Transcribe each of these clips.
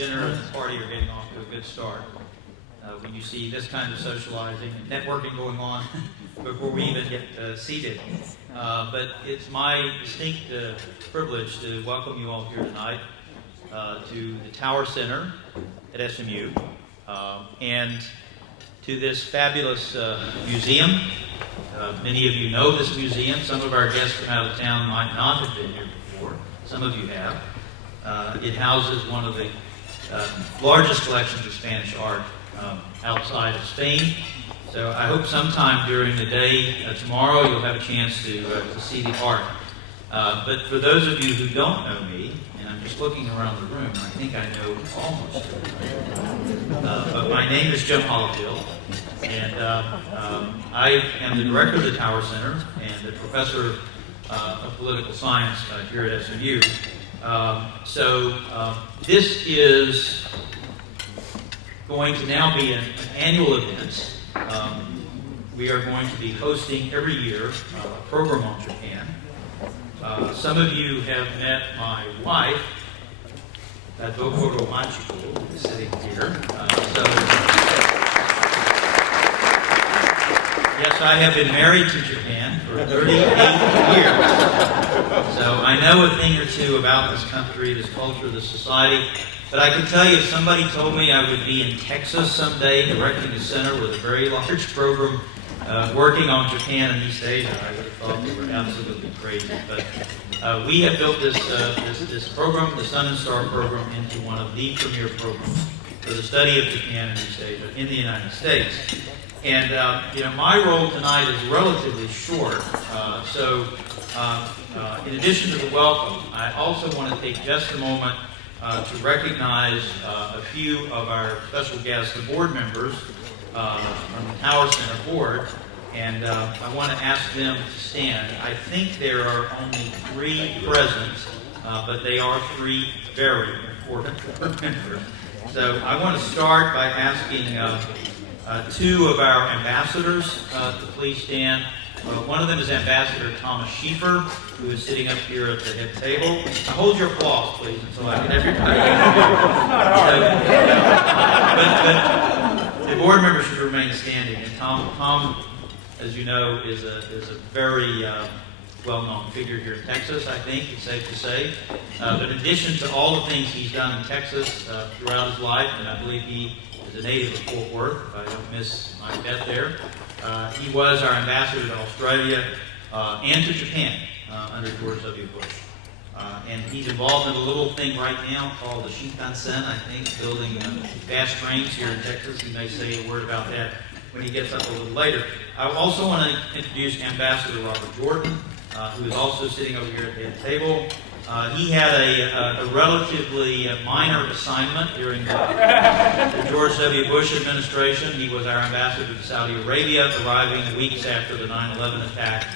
dinner and the party are getting off to a good start. When you see this kind of socializing and networking going on before we even get seated. But it's my distinct privilege to welcome you all here tonight to the Tower Center at SMU and to this fabulous museum. Many of you know this museum. Some of our guests from out of town might not have been here before. Some of you have. It houses one of the largest collections of Spanish art outside of Spain. So I hope sometime during the day tomorrow you'll have a chance to see the art. But for those of you who don't know me, and I'm just looking around the room, I think I know almost everybody. But my name is Jim Hollifield, and I am the director of the Tower Center and a professor of political science here at SMU. So this is going to now be an annual event. We are going to be hosting every year a program on Japan. Some of you have met my wife, Dokoro Machiko, who's sitting here. Yes, I have been married to Japan for 38 years. So I know a thing or two about this country, this culture, this society. But I can tell you, if somebody told me I would be in Texas someday directing a center with a very large program working on Japan and East Asia, I would have thought they were absolutely crazy. But we have built this program, the Sun and Star program, into one of the premier programs for the study of Japan and East Asia in the United States. And my role tonight is relatively short. In addition to the welcome, I also want to take just a moment to recognize a few of our special guests, the board members from the Tower Center board, and I want to ask them to stand. I think there are only 3 present, but they are 3 very important board members. So I want to start by asking 2 of our ambassadors to please stand. One of them is Ambassador Thomas Schieffer, who is sitting up here at the head table. Now hold your applause, please, until I get everybody. But the board members should remain standing. And Tom, as you know, is a very well-known figure here in Texas, I think, it's safe to say. But in addition to all the things he's done in Texas throughout his life, and I believe he is a native of Fort Worth, if I don't miss my bet there. He was our ambassador to Australia and to Japan under George W. Bush. And he's involved in a little thing right now called the Shinkansen, I think, building fast trains here in Texas. He may say a word about that when he gets up a little later. I also want to introduce Ambassador Robert Jordan, who is also sitting over here at the head table. He had a relatively minor assignment during the George W. Bush administration. He was our ambassador to Saudi Arabia, arriving weeks after the 9/11 attack.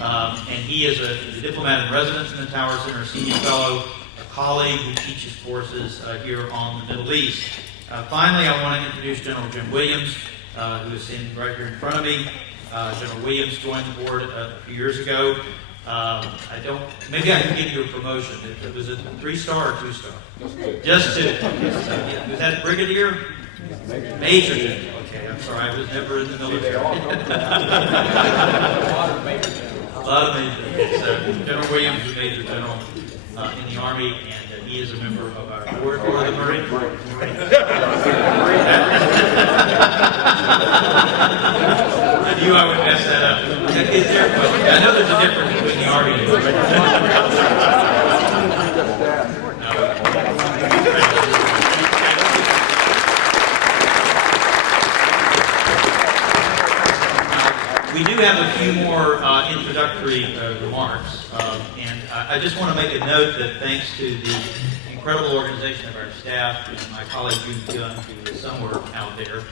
And he is a diplomat in residence in the Tower Center, a senior fellow, a colleague who teaches courses here on the Middle East. Finally, I want to introduce General Jim Williams, who is sitting right here in front of me. General Williams joined the board a few years ago. Maybe I can give you a promotion. Was it 3-star or 2-star? Just 2. Was that brigadier? Major general. Okay, I'm sorry, I was never in the military. A lot of major. So General Williams is major general in the Army, and he is a member of our board or the Marine. I knew I would mess that up. I know there's a difference between the Army and the Marine. We do have a few more introductory remarks, and I just want to make a note that thanks to the incredible organization of our staff and my colleague June Kyun, who is somewhere out there,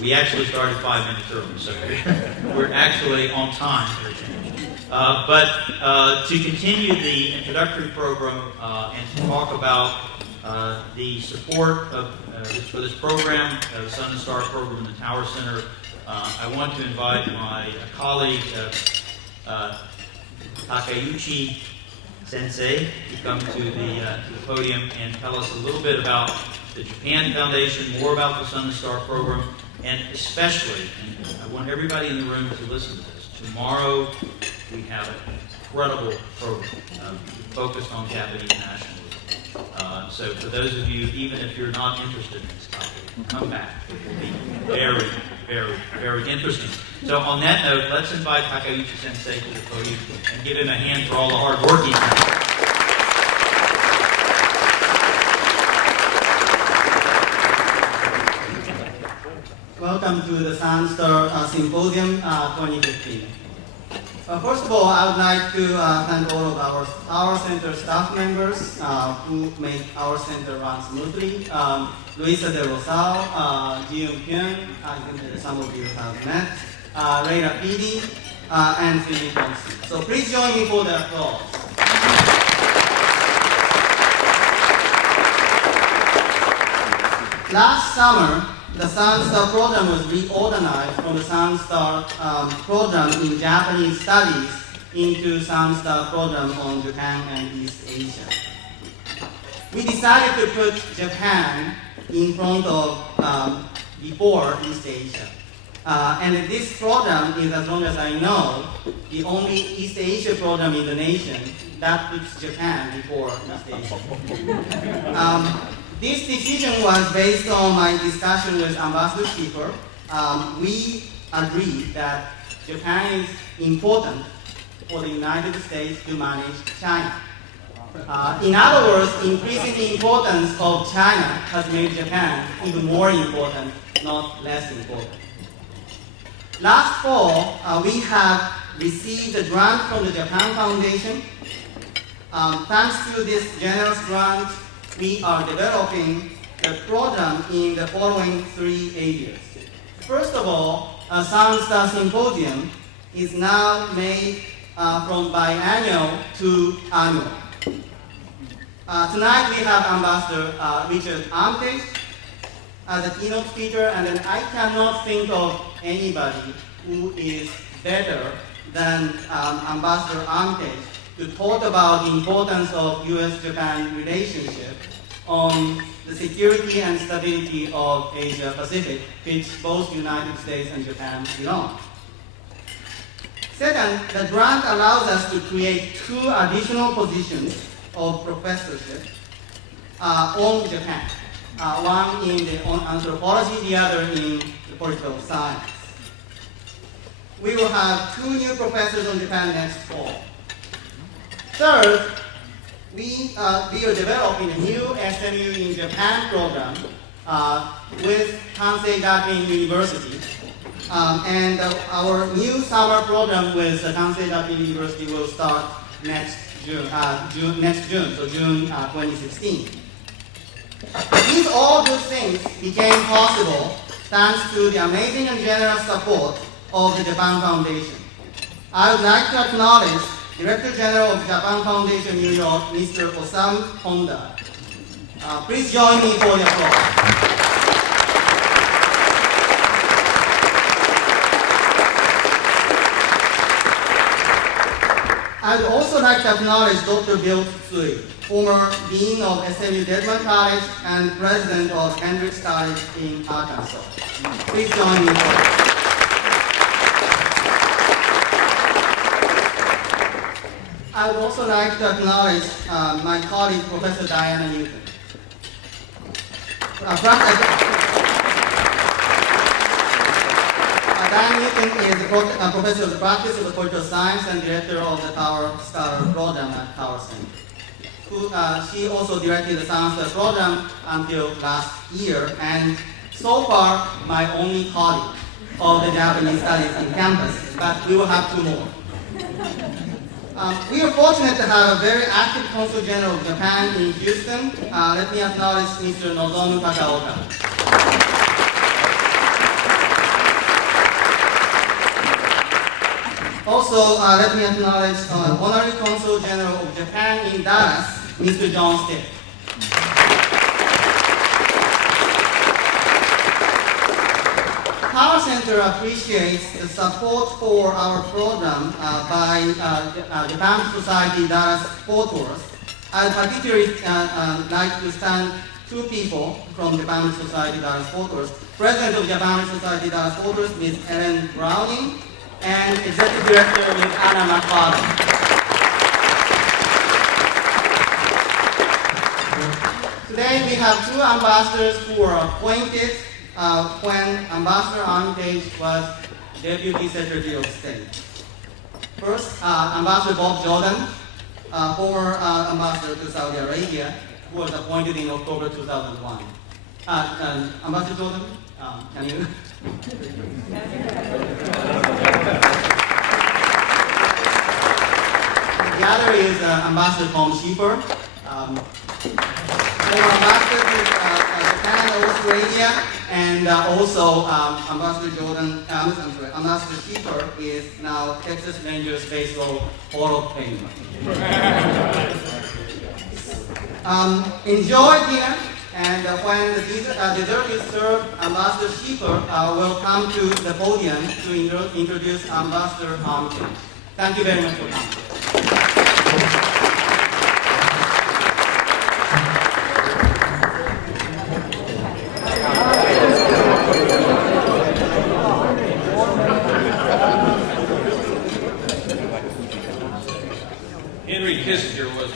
we actually started 5 minutes early, so we're actually on time for a change. But to continue the introductory program and to talk about the support for this program, the Sun and Star program in the Tower Center, I want to invite my colleague Takeuchi Sensei to come to the podium and tell us a little bit about the Japan Foundation, more about the Sun and Star program, and especially, and I want everybody in the room to listen to this, tomorrow we have an incredible program focused on Japanese nationalism. So for those of you, even if you're not interested in this topic, come back. It will be very, very, very interesting. So on that note, let's invite Takeuchi Sensei to the podium and give him a hand for all the hard work he's done. Welcome to the Sun Star Symposium 2015. First of all, I would like to thank all of our Center staff members who make our center run smoothly. Luisa de Rosal, Ji-Yoon Kyun, I think that some of you have met, Reina Pidi, and Philip Thompson. So please join me for the applause. Last summer, the Sun Star program was reorganized from the Sun Star program in Japanese studies into Sun Star program on Japan and East Asia. We decided to put Japan in front of before East Asia. And this program is, as long as I know, the only East Asia program in the nation that puts Japan before East Asia. This decision was based on my discussion with Ambassador Schieffer. We agreed that Japan is important for the United States to manage China. In other words, increasing the importance of China has made Japan even more important, not less important. Last fall, we have received a grant from the Japan Foundation. Thanks to this generous grant, we are developing the program in the following 3 areas. First of all, a Sun Star Symposium is now made from biannual to annual. Tonight we have Ambassador Richard Armitage as a keynote speaker, and then I cannot think of anybody who is better than Ambassador Armitage to talk about the importance of U.S.-Japan relationship on the security and stability of Asia-Pacific, which both United States and Japan belong. Second, the grant allows us to create 2 additional positions of professorship on Japan. One in the anthropology, the other in the political science. We will have 2 new professors on Japan next fall. Third, we are developing a new SMU in Japan program with Kansei Gakuin University. And our new summer program with Kansei Gakuin University will start next June, so June 2016. All these things became possible thanks to the amazing and generous support of the Japan Foundation. I would like to acknowledge Director General of the Japan Foundation New York, Mr. Osamu Honda. Please join me for the applause. I would also like to acknowledge Dr. Bill Tsui, former Dean of SMU Dedman College and President of Hendrix College in Arkansas. Please join me for I would also like to acknowledge my colleague, Professor Diana Newton. Diana Newton is a professor of the practice of the political science and director of the Tower Scholar program at Tower Center. She also directed the Science program until last year, and so far my only colleague of the Japanese studies in campus, but we will have 2 more. We are fortunate to have a very active Consul General of Japan in Houston. Let me acknowledge Mr. Nozomu Takaoka. Also, let me acknowledge Honorary Consul General of Japan in Dallas, Mr. John Stitt. Tower Center appreciates the support for our program by Japan Society Dallas Fort Worth. I would particularly like to two people from Japanese Society Dallas Fort Worth. President of Japanese Society Dallas Fort Worth, Ms. Ellen Browning, and Executive Director, Ms. Anna McFarland. Today we have two ambassadors who were appointed when Ambassador Armitage was Deputy Secretary of State. First, Ambassador Bob Jordan, former ambassador to Saudi Arabia, who was appointed in October 2001. Ambassador Jordan, can you? The other is Ambassador Tom Schieffer, former ambassador to Japan, Australia, and also Ambassador Jordan, Ambassador Schieffer is now Texas Rangers Baseball Hall of Fame. Enjoy dinner, and when the dessert is served, Ambassador Schieffer will come to the podium to introduce Ambassador Armitage. Thank you very much for coming.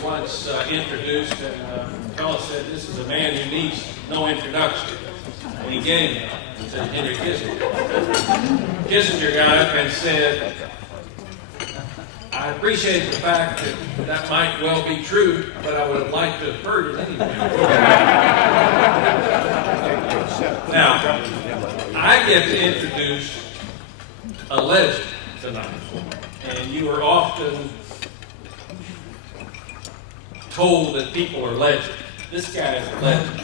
Once introduced, and the fellow said, "This is a man who needs no introduction." And he gave me one. He said, "Henry Kissinger." Kissinger got up and said, "I appreciate the fact that that might well be true, but I would have liked to have heard it anyway." Now, I get to introduce a legend tonight, and you are often told that people are legends. This guy is a legend.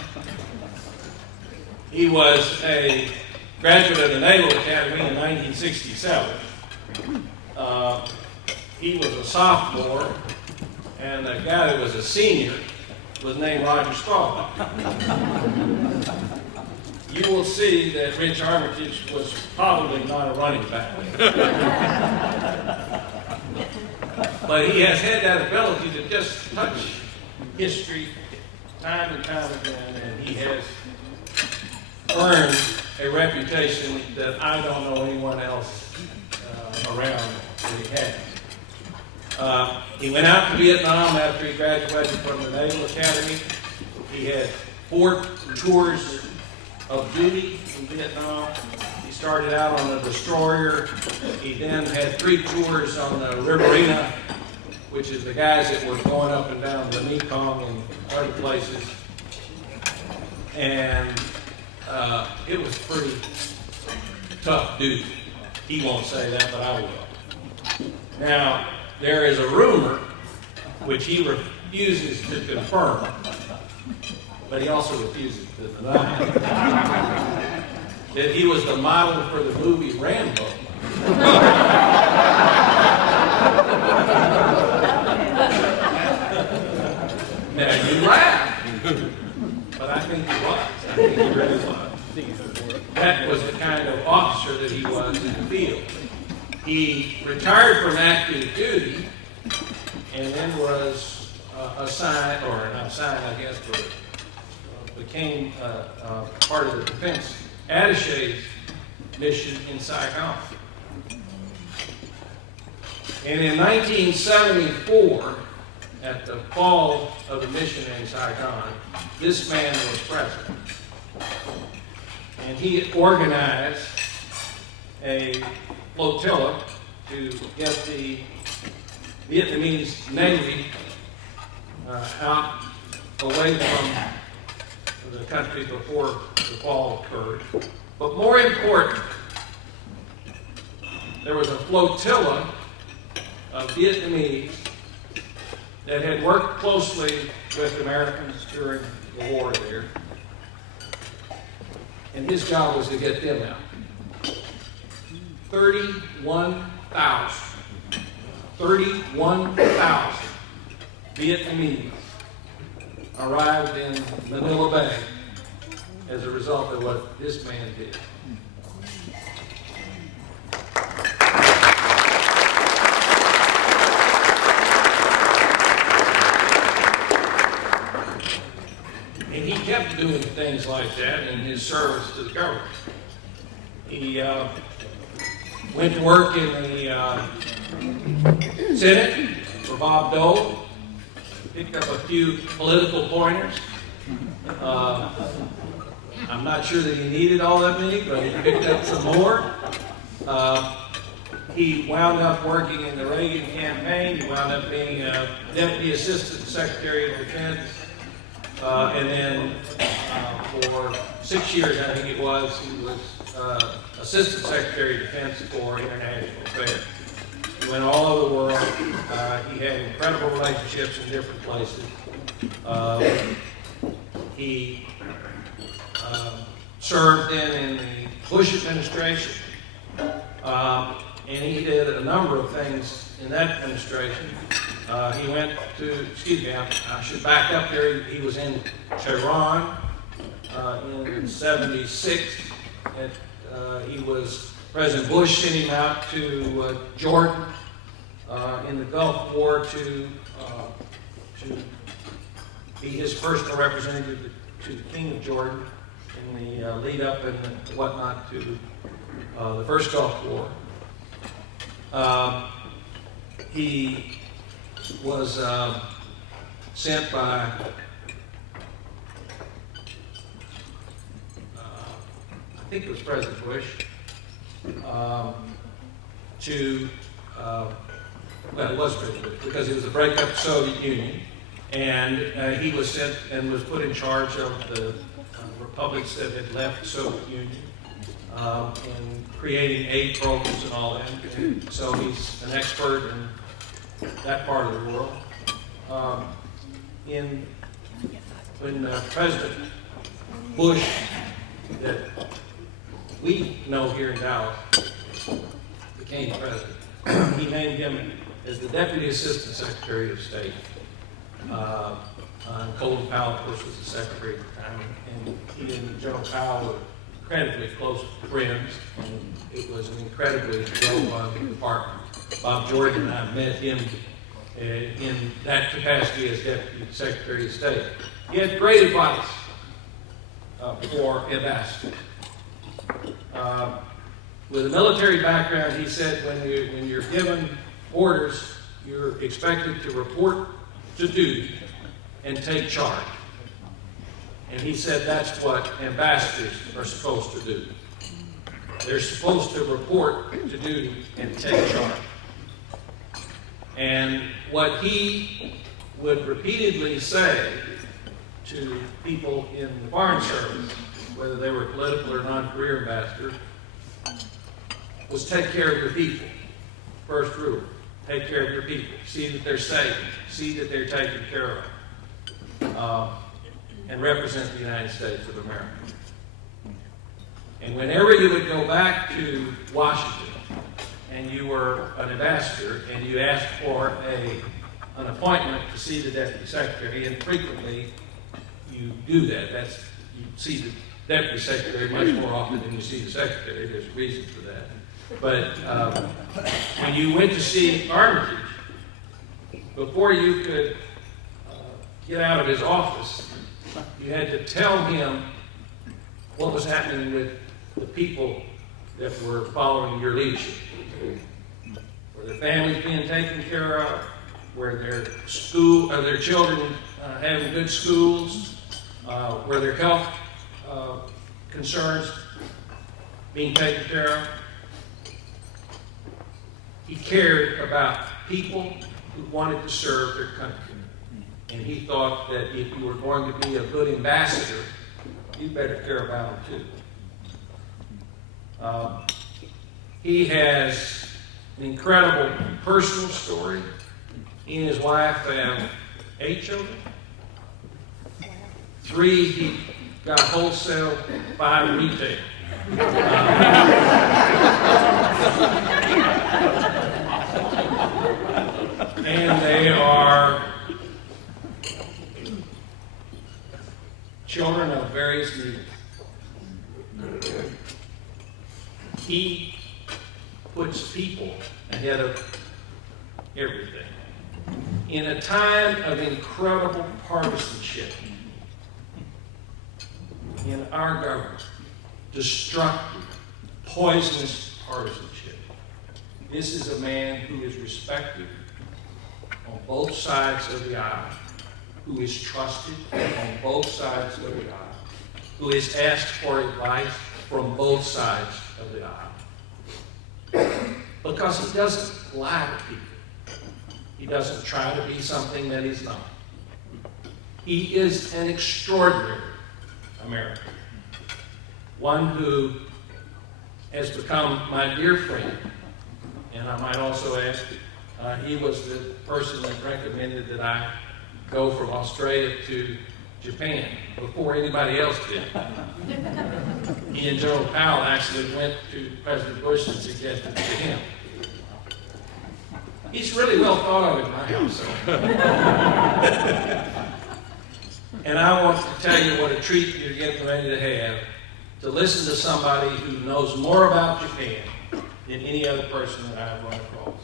He was a graduate of the Naval Academy in 1967. He was a sophomore, and the guy that was a senior was named Roger Staubach. You will see that Rich Armitage was probably not a running back. But he has had that ability to just touch history time and time again, and he has earned a reputation that I don't know anyone else around that he has. He went out to Vietnam after he graduated from the Naval Academy. He had 4 tours of duty in Vietnam. He started out on a destroyer. He then had 3 tours on the Riverina, which is the guys that were going up and down the Mekong and other places. And it was pretty tough duty. He won't say that, but I will. Now, there is a rumor, which he refuses to confirm, but he also refuses to deny, that he was the model for the movie Rambo. Now, you laugh, but I think he was. I think he really was. That was the kind of officer that he was in the field. He retired from active duty and then was assigned, or not assigned, I guess, but became part of the defense attaché mission in Saigon. And in 1974, at the fall of the mission in Saigon, this man was president. And he organized a flotilla to get the Vietnamese Navy out away from the country before the fall occurred. But more important, there was a flotilla of Vietnamese that had worked closely with Americans during the war there. And his job was to get them out. 31,000 Vietnamese arrived in Manila Bay as a result of what this man did. And he kept doing things like that in his service to the government. He went to work in the Senate for Bob Dole, picked up a few political pointers. I'm not sure that he needed all that many, but he picked up some more. He wound up working in the Reagan campaign. He wound up being Deputy Assistant Secretary of Defense. And then for 6 years, I think it was, he was Assistant Secretary of Defense for International Affairs. He went all over the world. He had incredible relationships in different places. He served in the Bush administration. And he did a number of things in that administration. He went to, I should back up there. He was in Tehran in '76. President Bush sent him out to Jordan in the Gulf War to be his personal representative to the King of Jordan in the lead up and whatnot to the first Gulf War. He was sent by I think it was President Bush well, it was President Bush because it was a breakup of the Soviet Union, and he was sent and was put in charge of the republics that had left the Soviet Union. In creating aid programs and all that. And so he's an expert in that part of the world. When President Bush, that we know here in Dallas, became president, he named him as the Deputy Assistant Secretary of State. Colin Powell, of course, was the Secretary at the time, and he and General Powell were incredibly close friends, and it was an incredibly well-run department. Bob Jordan and I met him in that capacity as Deputy Secretary of State. He had great advice for ambassadors. With a military background, he said when you're given orders, you're expected to report to duty and take charge. And he said that's what ambassadors are supposed to do. They're supposed to report to duty and take charge. And what he would repeatedly say to people in the Foreign Service, whether they were political or non-career ambassadors, was take care of your people. First rule, take care of your people. See that they're safe. See that they're taken care of. And represent the United States of America. And whenever you would go back to Washington and you were an ambassador and you asked for an appointment to see the Deputy Secretary, and frequently you do that. You see the Deputy Secretary much more often than you see the Secretary. There's a reason for that. But when you went to see Armitage, before you could get out of his office, you had to tell him what was happening with the people that were following your leadership. Were their families being taken care of? Were their children having good schools? Were their health concerns being taken care of? He cared about people who wanted to serve their country. And he thought that if you were going to be a good ambassador, you better care about them too. He has an incredible personal story. He and his wife have 8 children. 3 he got wholesale, 5 retail. And they are children of various needs. He puts people ahead of everything. In a time of incredible partisanship, in our government, destructive, poisonous partisanship. This is a man who is respected on both sides of the aisle, who is trusted on both sides of the aisle, who is asked for advice from both sides of the aisle. Because he doesn't lie to people. He doesn't try to be something that he's not. He is an extraordinary American, one who has become my dear friend. And I might also add, he was the person that recommended that I go from Australia to Japan before anybody else did. He and General Powell actually went to President Bush and suggested it to him. He's really well thought of in my household. And I want to tell you what a treat you're getting ready to have, to listen to somebody who knows more about Japan than any other person that I've run across.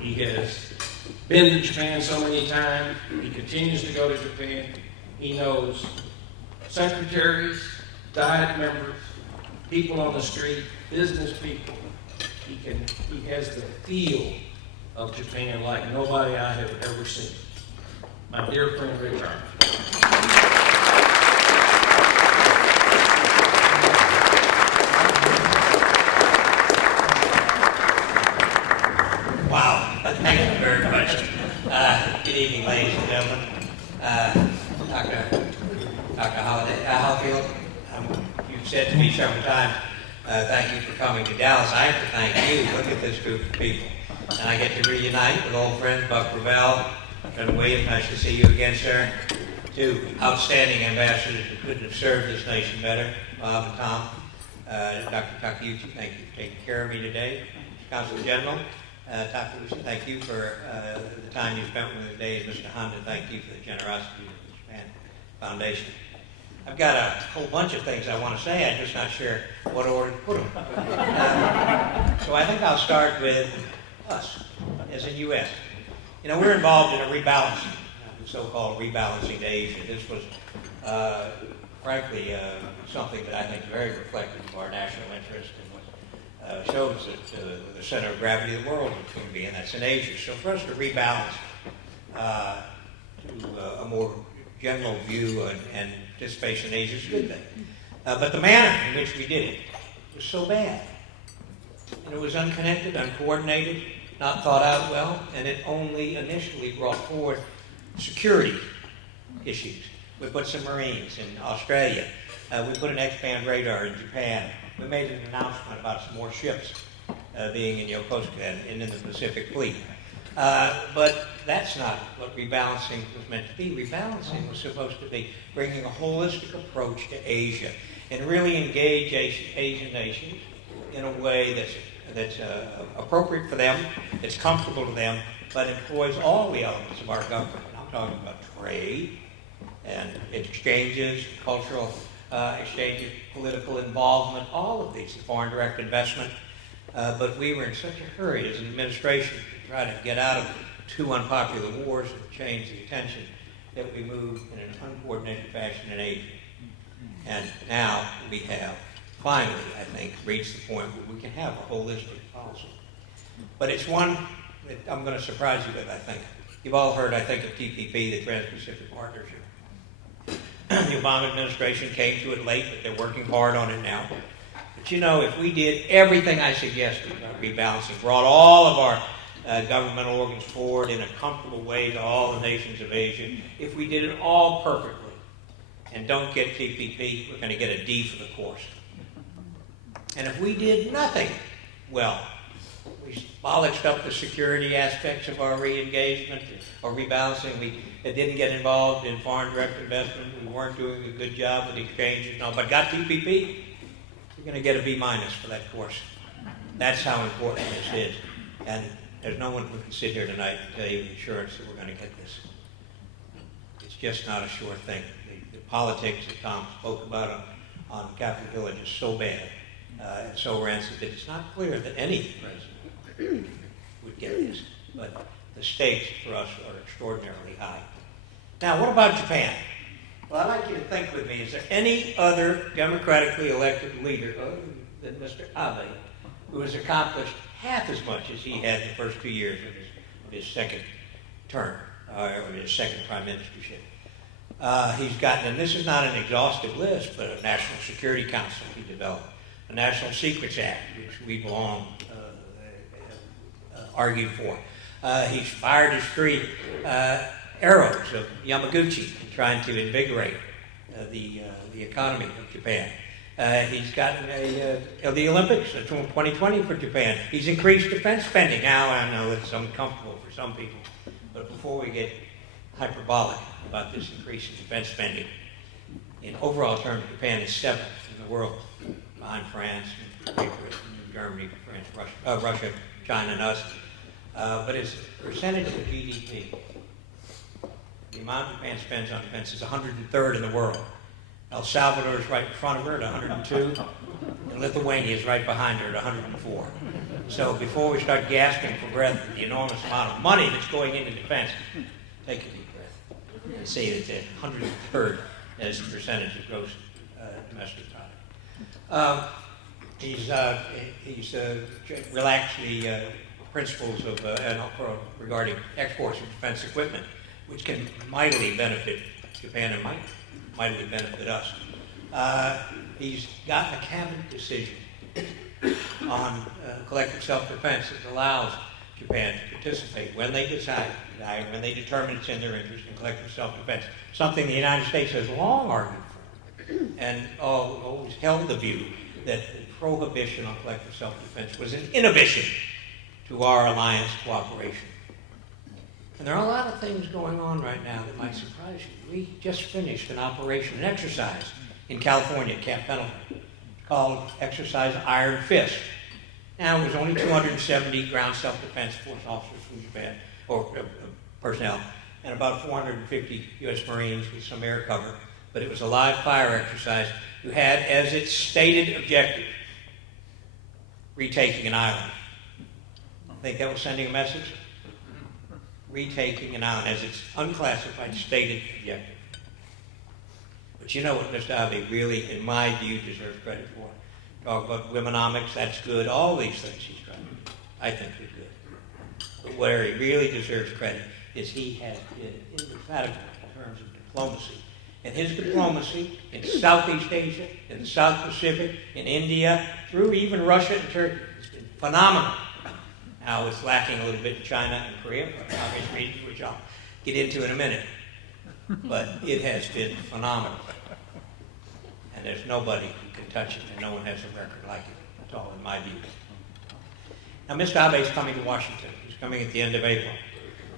He has been to Japan so many times. He continues to go to Japan. He knows secretaries, diet members, people on the street, business people. He has the feel of Japan like nobody I have ever seen. My dear friend Rich Armitage. Wow, thank you very much. Good evening, ladies and gentlemen. Dr. Hollifield, you've said to me several times, thank you for coming to Dallas. I have to thank you. Look at this group of people. And I get to reunite with old friends, Buck Ravel, and William. Nice to see you again, sir. Two outstanding ambassadors who couldn't have served this nation better, Bob and Tom. Dr. Takeuchi, thank you for taking care of me today. Consul General, Takeuchi, thank you for the time you spent with me today. Mr. Honda, thank you for the generosity of the Japan Foundation. I've got a whole bunch of things I want to say. I'm just not sure what order to put them. So I think I'll start with us, as in U.S. You know, we're involved in a rebalancing, the so-called rebalancing to Asia. This was, frankly, something that I think is very reflective of our national interest and what shows that the center of gravity of the world is going to be, and that's in Asia. So for us to rebalance to a more general view and participation in Asia is a good thing. But the manner in which we did it was so bad. And it was unconnected, uncoordinated, not thought out well, and it only initially brought forward security issues. We put some Marines in Australia. We put an X-band radar in Japan. We made an announcement about some more ships being in Yokosuka and in the Pacific Fleet. But that's not what rebalancing was meant to be. Rebalancing was supposed to be bringing a holistic approach to Asia and really engage Asian nations in a way that's appropriate for them, that's comfortable to them, but employs all the elements of our government. And I'm talking about trade and exchanges, cultural exchanges, political involvement, all of these, foreign direct investment. But we were in such a hurry as an administration to try to get out of two unpopular wars and change the attention that we moved in an uncoordinated fashion in Asia. And now we have finally, I think, reached the point where we can have a holistic policy. But it's one that I'm going to surprise you with, I think. You've all heard, I think, of TPP, the Trans-Pacific Partnership. The Obama administration came to it late, but they're working hard on it now. But you know, if we did everything I suggested about rebalancing, brought all of our governmental organs forward in a comfortable way to all the nations of Asia, if we did it all perfectly and don't get TPP, we're going to get a D for the course. And if we did nothing well, we bollocksed up the security aspects of our re-engagement or rebalancing. We didn't get involved in foreign direct investment. We weren't doing a good job with exchanges and all, but got TPP, you're going to get a B- for that course. That's how important this is. And there's no one who can sit here tonight and tell you with assurance that we're going to get this. It's just not a sure thing. The politics that Tom spoke about on Capitol Hill are just so bad. And so rancid that it's not clear that any president would get this. But the stakes for us are extraordinarily high. Now, what about Japan? Well, I'd like you to think with me, is there any other democratically elected leader other than Mr. Abe who has accomplished half as much as he had the first 2 years of his second term, or his second prime ministership? He's gotten, and this is not an exhaustive list, but a National Security Council he developed, a National Secrets Act, which we've long argued for. He's fired his 3 arrows of Yamaguchi in trying to invigorate the economy of Japan. He's gotten the Olympics 2020 for Japan. He's increased defense spending. Now, I know it's uncomfortable for some people, but before we get hyperbolic about this increase in defense spending, in overall terms, Japan is 7th in the world, behind France, Germany, France, Russia, China, and us. But its percentage of GDP, the amount Japan spends on defense, is 103rd in the world. El Salvador is right in front of her at 102, and Lithuania is right behind her at 104. So before we start gasping for breath at the enormous amount of money that's going into defense, take a deep breath and see that it's 103rd as a percentage of gross domestic product. He's relaxed the principles of regarding exports of defense equipment, which can mightily benefit Japan and mightily benefit us. He's gotten a cabinet decision on collective self-defense that allows Japan to participate when they decide, when they determine it's in their interest in collective self-defense, something the United States has long argued for and always held the view that the prohibition on collective self-defense was an inhibition to our alliance cooperation. And there are a lot of things going on right now that might surprise you. We just finished an exercise in California, Camp Pendleton, called Exercise Iron Fist. Now, it was only 270 ground self-defense force officers from Japan, or personnel, and about 450 U.S. Marines with some air cover. But it was a live fire exercise who had as its stated objective retaking an island. I think that was sending a message. Retaking an island as its unclassified stated objective. But you know what Mr. Abe really, in my view, deserves credit for? Talk about womenomics, that's good. All these things he's trying to do, I think are good. But where he really deserves credit is he has been indefatigable in terms of diplomacy. And his diplomacy in Southeast Asia, in the South Pacific, in India, through even Russia and Turkey, has been phenomenal. Now it's lacking a little bit in China and Korea, for obvious reasons, which I'll get into in a minute. But it has been phenomenal. And there's nobody who can touch it, and no one has a record like it. That's all in my view. Now, Mr. Abe is coming to Washington. He's coming at the end of April.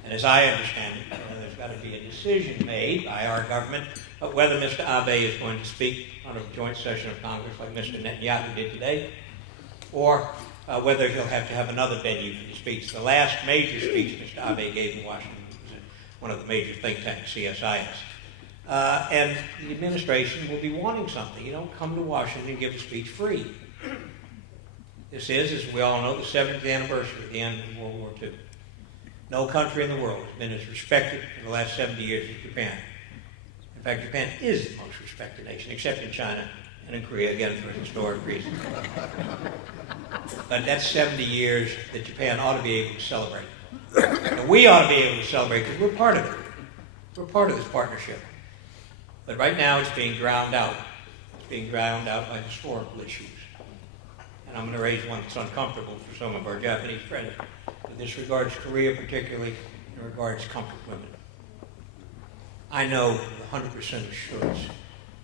And as I understand it, there's got to be a decision made by our government of whether Mr. Abe is going to speak on a joint session of Congress like Mr. Netanyahu did today, or whether he'll have to have another venue for the speech. The last major speech Mr. Abe gave in Washington was in one of the major think tanks, CSIS. And the administration will be wanting something. You don't come to Washington and give a speech free. This is, as we all know, the 70th anniversary of the end of World War II. No country in the world has been as respected in the last 70 years as Japan. In fact, Japan is the most respected nation, except in China and in Korea, again, for historic reasons. But that's 70 years that Japan ought to be able to celebrate. And we ought to be able to celebrate because we're part of it. We're part of this partnership. But right now it's being drowned out. It's being drowned out by historical issues. And I'm going to raise one that's uncomfortable for some of our Japanese friends. But this regards Korea particularly, and regards comfort women. I know with 100% assurance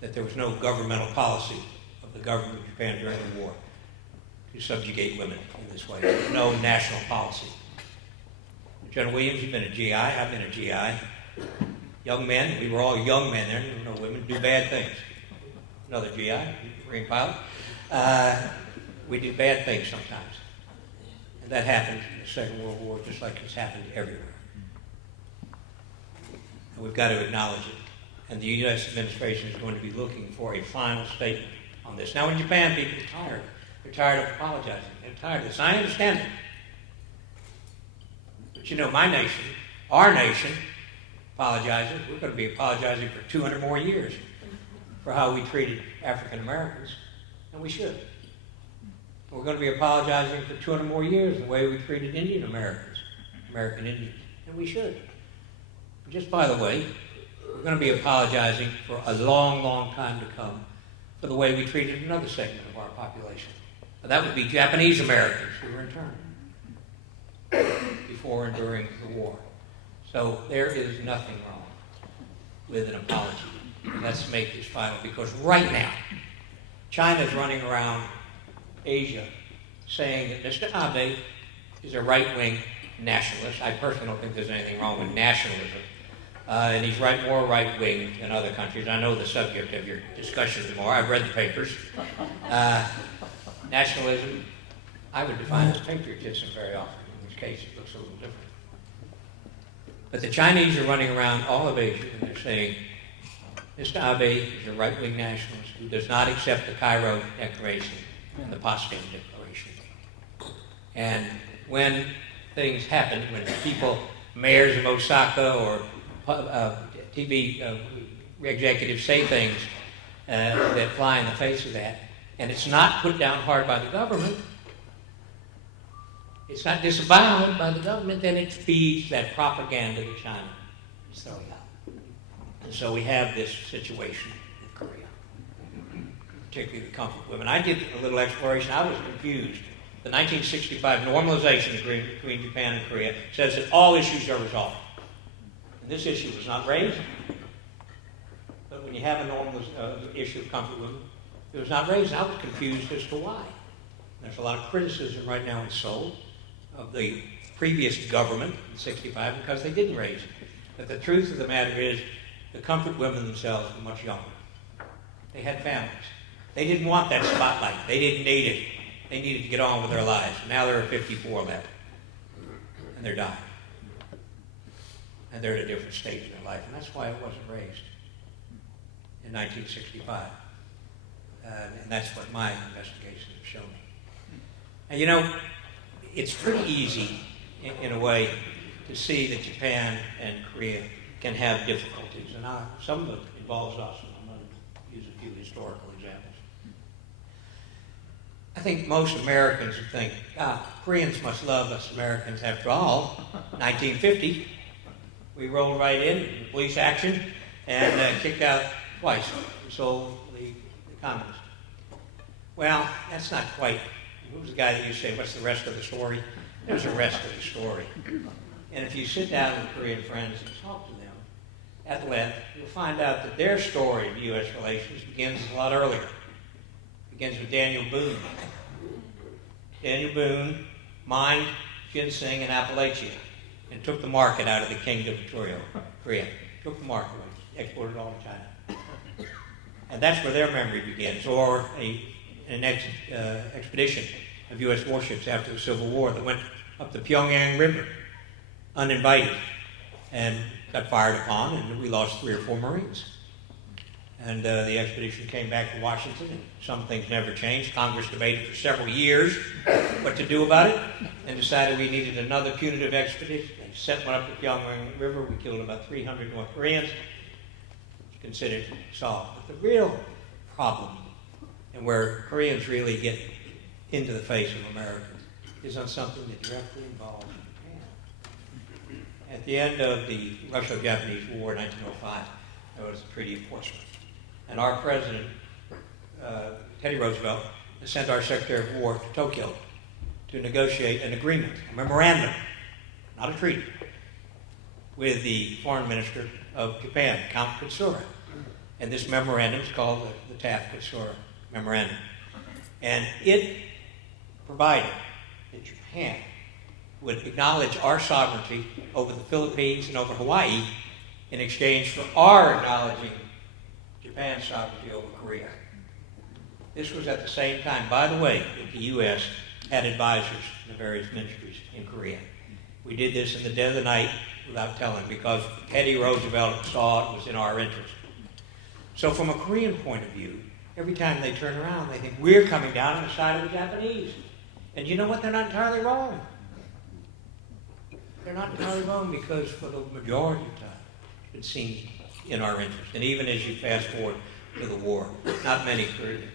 that there was no governmental policy of the government of Japan during the war to subjugate women in this way. There was no national policy. General Williams, you've been a GI, I've been a GI. Young men, we were all young men there, there were no women, do bad things. Another GI, Marine pilot. We do bad things sometimes. And that happened in the Second World War just like it's happened everywhere. And we've got to acknowledge it. And the U.S. administration is going to be looking for a final statement on this. Now in Japan, people are tired. They're tired of apologizing. They're tired of this. I understand it. But you know, my nation, our nation, apologizes. We're going to be apologizing for 200 more years for how we treated African Americans, and we should. We're going to be apologizing for 200 more years the way we treated Indian Americans, American Indians, and we should. Just by the way, we're going to be apologizing for a long, long time to come for the way we treated another segment of our population. That would be Japanese Americans who were interned before and during the war. So there is nothing wrong with an apology. Let's make this final, because right now, China's running around Asia saying that Mr. Abe is a right-wing nationalist. I personally don't think there's anything wrong with nationalism. And he's more right-wing than other countries. I know the subject of your discussion tomorrow. I've read the papers. Nationalism, I would define as patriotism very often, in which case it looks a little different. But the Chinese are running around all of Asia and they're saying, Mr. Abe is a right-wing nationalist who does not accept the Cairo Declaration and the Potsdam Declaration. And when things happen, when people, mayors of Osaka or TV executives say things that fly in the face of that, and it's not put down hard by the government, it's not disavowed by the government, then it feeds that propaganda that China is throwing out. And so we have this situation in Korea, particularly the comfort women. I did a little exploration. I was confused. The 1965 normalization agreement between Japan and Korea says that all issues are resolved. And this issue was not raised. But when you have a normal issue of comfort women, it was not raised. I was confused as to why. There's a lot of criticism right now in Seoul of the previous government in 65 because they didn't raise it. But the truth of the matter is the comfort women themselves were much younger. They had families. They didn't want that spotlight. They didn't need it. They needed to get on with their lives. Now there are 54 left. And they're dying. And they're at a different stage in their life. And that's why it wasn't raised in 1965. And that's what my investigations have shown me. And you know, it's pretty easy, in a way, to see that Japan and Korea can have difficulties. And some of it involves us, and I'm going to use a few historical examples. I think most Americans would think, Koreans must love us Americans. After all, 1950, we rolled right in, police action, and kicked out twice. So the communists. Well, that's not quite. Who was the guy that used to say, what's the rest of the story? There's the rest of the story. And if you sit down with Korean friends and talk to them at length, you'll find out that their story of U.S. relations begins a lot earlier. It begins with Daniel Boone. Daniel Boone mined ginseng in Appalachia and took the market out of the kingdom of Korea. Took the market away, exported it all to China. And that's where their memory begins. Or an expedition of U.S. warships after the Civil War that went up the Pyongyang River uninvited and got fired upon, and we lost 3 or 4 Marines. And the expedition came back to Washington, and some things never changed. Congress debated for several years what to do about it, and decided we needed another punitive expedition. They sent one up the Pyongyang River. We killed about 300 North Koreans. Considered solved. But the real problem, and where Koreans really get into the face of Americans, is on something that directly involves Japan. At the end of the Russo-Japanese War in 1905, there was the Treaty of Portsmouth. And our president, Teddy Roosevelt, sent our Secretary of War to Tokyo to negotiate an agreement, a memorandum, not a treaty, with the foreign minister of Japan, Count Katsura. And this memorandum is called the Taft-Katsura Memorandum. And it provided that Japan would acknowledge our sovereignty over the Philippines and over Hawaii in exchange for our acknowledging Japan's sovereignty over Korea. This was at the same time, by the way, that the U.S. had advisors in the various ministries in Korea. We did this in the dead of the night without telling, because Teddy Roosevelt saw it was in our interest. So from a Korean point of view, every time they turn around, they think we're coming down on the side of the Japanese. And you know what? They're not entirely wrong. They're not entirely wrong, because for the majority of time, it seems in our interest. And even as you fast forward to the war, not many,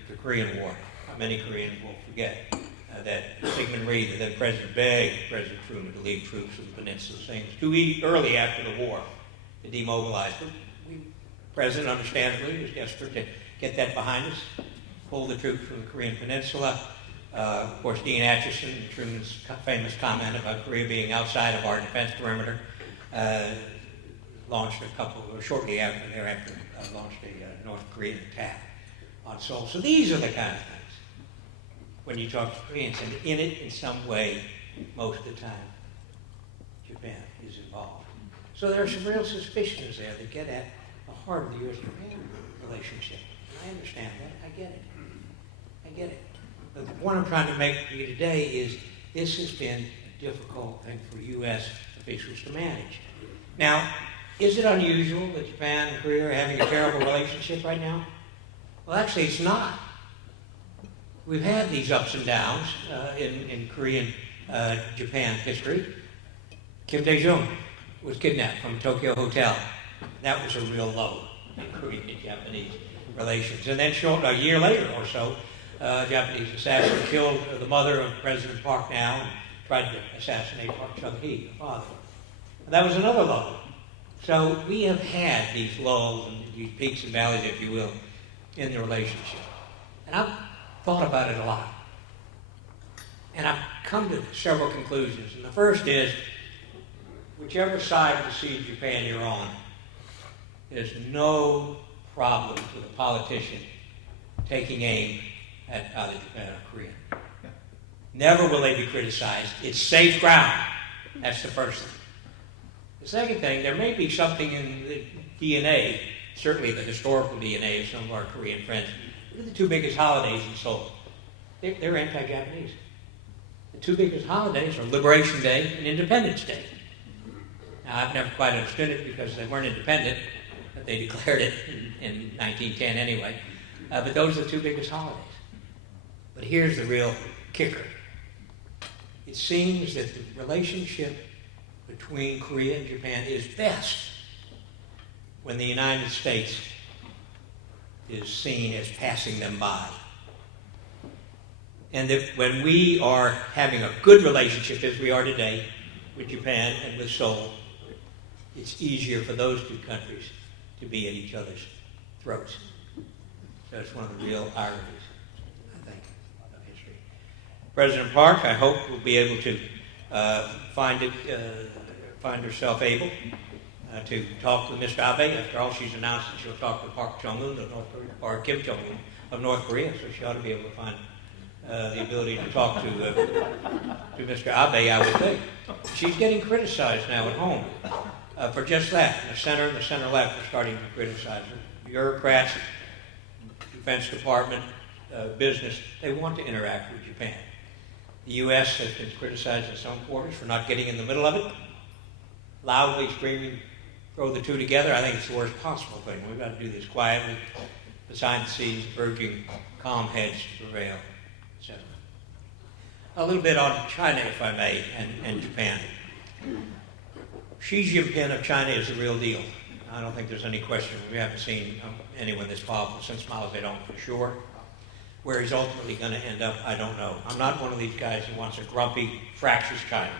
the Korean War, not many Koreans will forget that Sigmund Rhee, that then President begged President Truman to leave troops from the peninsula, saying it was too early after the war to demobilize. But the President, understandably, was desperate to get that behind us, pull the troops from the Korean peninsula. Of course, Dean Acheson, Truman's famous comment about Korea being outside of our defense perimeter, launched shortly thereafter, launched a North Korean attack on Seoul. So these are the kind of things when you talk to Koreans, and in it, in some way, most of the time, Japan is involved. So there are some real suspicions there that get at the heart of the U.S.-Japan relationship. I understand that. I get it. I get it. But the point I'm trying to make for you today is this has been a difficult thing for U.S. officials to manage. Now, is it unusual that Japan and Korea are having a terrible relationship right now? Well, actually, it's not. We've had these ups and downs in Korean Japan history. Kim Dae-jung was kidnapped from a Tokyo hotel. That was a real low in Korean and Japanese relations. And then a year later or so, a Japanese assassin killed the mother of President Park now and tried to assassinate Park Chung-hee, the father. And that was another low. So we have had these lows and these peaks and valleys, if you will, in the relationship. And I've thought about it a lot. And I've come to several conclusions. And the first is, whichever side of the sea of Japan you're on, there's no problem with a politician taking aim at either Japan or Korea. Never will they be criticized. It's safe ground. That's the first thing. The second thing, there may be something in the DNA, certainly the historical DNA of some of our Korean friends. Look at the two biggest holidays in Seoul. They're anti-Japanese. The two biggest holidays are Liberation Day and Independence Day. Now, I've never quite understood it because they weren't independent, but they declared it in 1910 anyway. But those are the two biggest holidays. But here's the real kicker. It seems that the relationship between Korea and Japan is best when the United States is seen as passing them by. And that when we are having a good relationship, as we are today, with Japan and with Seoul, it's easier for those two countries to be at each other's throats. So it's one of the real ironies, I think, of history. President Park, I hope, will be able to find herself able to talk with Mr. Abe. After all, she's announced that she'll talk with Park Chung-un of North Korea, or Kim Jong-un of North Korea, so she ought to be able to find the ability to talk to Mr. Abe, I would think. She's getting criticized now at home for just that. The center and the center-left are starting to criticize her. Bureaucrats, Defense Department, business, they want to interact with Japan. The U.S. has been criticized in some quarters for not getting in the middle of it, loudly screaming, throw the two together. I think it's the worst possible thing. We've got to do this quietly, behind the scenes, urging calm heads to prevail, etc. A little bit on China, if I may, and Japan. Xi Jinping of China is the real deal. I don't think there's any question. We haven't seen anyone this powerful since Mao Zedong, for sure. Where he's ultimately going to end up, I don't know. I'm not one of these guys who wants a grumpy, fractious China.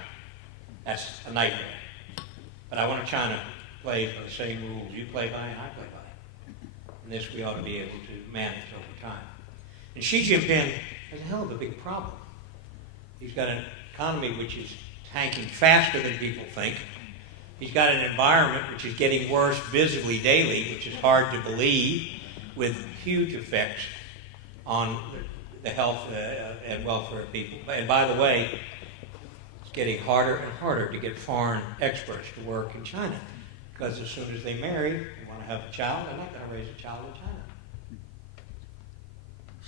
That's a nightmare. But I want a China play by the same rules you play by and I play by. And this we ought to be able to manage over time. And Xi Jinping has a hell of a big problem. He's got an economy which is tanking faster than people think. He's got an environment which is getting worse visibly daily, which is hard to believe, with huge effects on the health and welfare of people. And by the way, it's getting harder and harder to get foreign experts to work in China, because as soon as they marry, they want to have a child, they're not going to raise a child in China.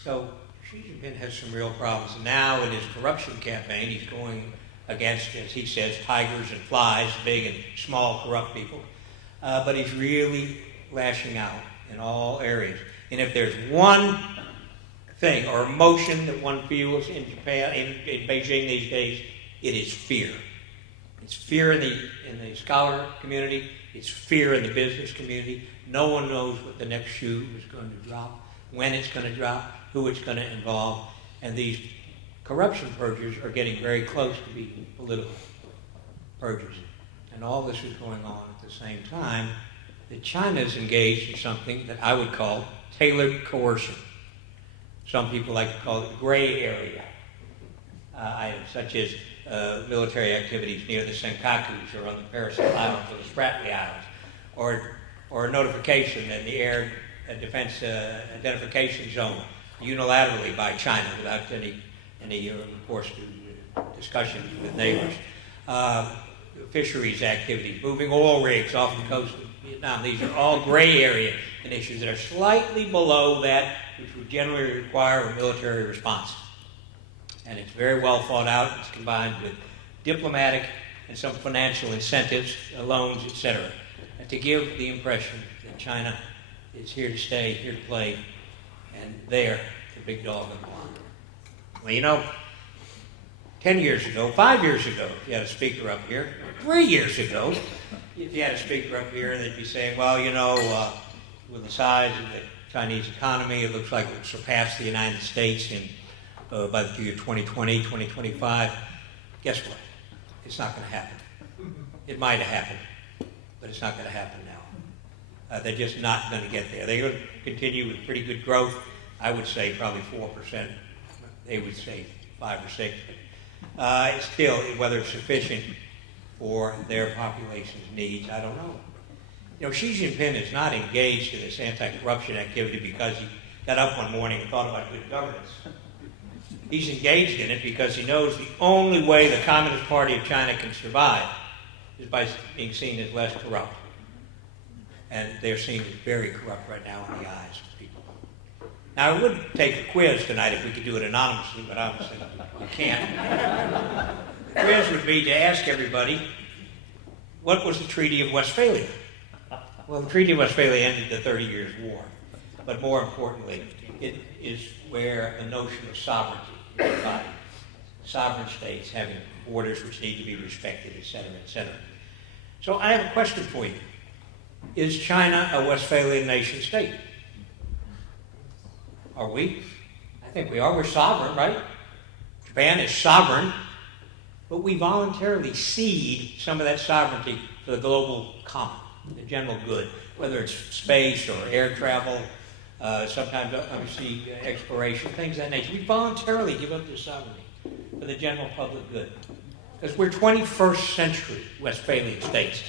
So Xi Jinping has some real problems. Now in his corruption campaign, he's going against, as he says, tigers and flies, big and small corrupt people. But he's really lashing out in all areas. And if there's one thing or emotion that one feels in Japan, in Beijing these days, it is fear. It's fear in the scholar community. It's fear in the business community. No one knows what the next shoe is going to drop, when it's going to drop, who it's going to involve. And these corruption purges are getting very close to being political purges. And all this is going on at the same time that China is engaged in something that I would call tailored coercion. Some people like to call it gray area items, such as military activities near the Senkakus or on the Paracel Islands or the Spratly Islands, or a notification in the air defense identification zone unilaterally by China without any of course, discussions with neighbors. Fisheries activities, moving oil rigs off the coast of Vietnam. These are all gray area issues that are slightly below that which would generally require a military response. And it's very well thought out. It's combined with diplomatic and some financial incentives, loans, etc., to give the impression that China is here to stay, here to play, and they're the big dog in the line. Well, you know, 10 years ago, 5 years ago, if you had a speaker up here, 3 years ago, if you had a speaker up here, they'd be saying, well, you know, with the size of the Chinese economy, it looks like it will surpass the United States by the year 2020, 2025. Guess what? It's not going to happen. It might have happened, but it's not going to happen now. They're just not going to get there. They're going to continue with pretty good growth. I would say probably 4%. They would say 5 or 6. But it's still, whether it's sufficient for their population's needs, I don't know. You know, Xi Jinping is not engaged in this anti-corruption activity because he got up one morning and thought about good governance. He's engaged in it because he knows the only way the Communist Party of China can survive is by being seen as less corrupt. And they're seen as very corrupt right now in the eyes of people. Now, I would take a quiz tonight if we could do it anonymously, but obviously we can't. The quiz would be to ask everybody, what was the Treaty of Westphalia? Well, the Treaty of Westphalia ended the 30 Years' War. But more importantly, it is where the notion of sovereignty is embodied. Sovereign states having borders which need to be respected, etc., etc. So I have a question for you. Is China a Westphalian nation state? Are we? I think we are. We're sovereign, right? Japan is sovereign, but we voluntarily cede some of that sovereignty for the global common, the general good, whether it's space or air travel, sometimes obviously exploration, things of that nature. We voluntarily give up this sovereignty for the general public good. Because we're 21st century Westphalian states.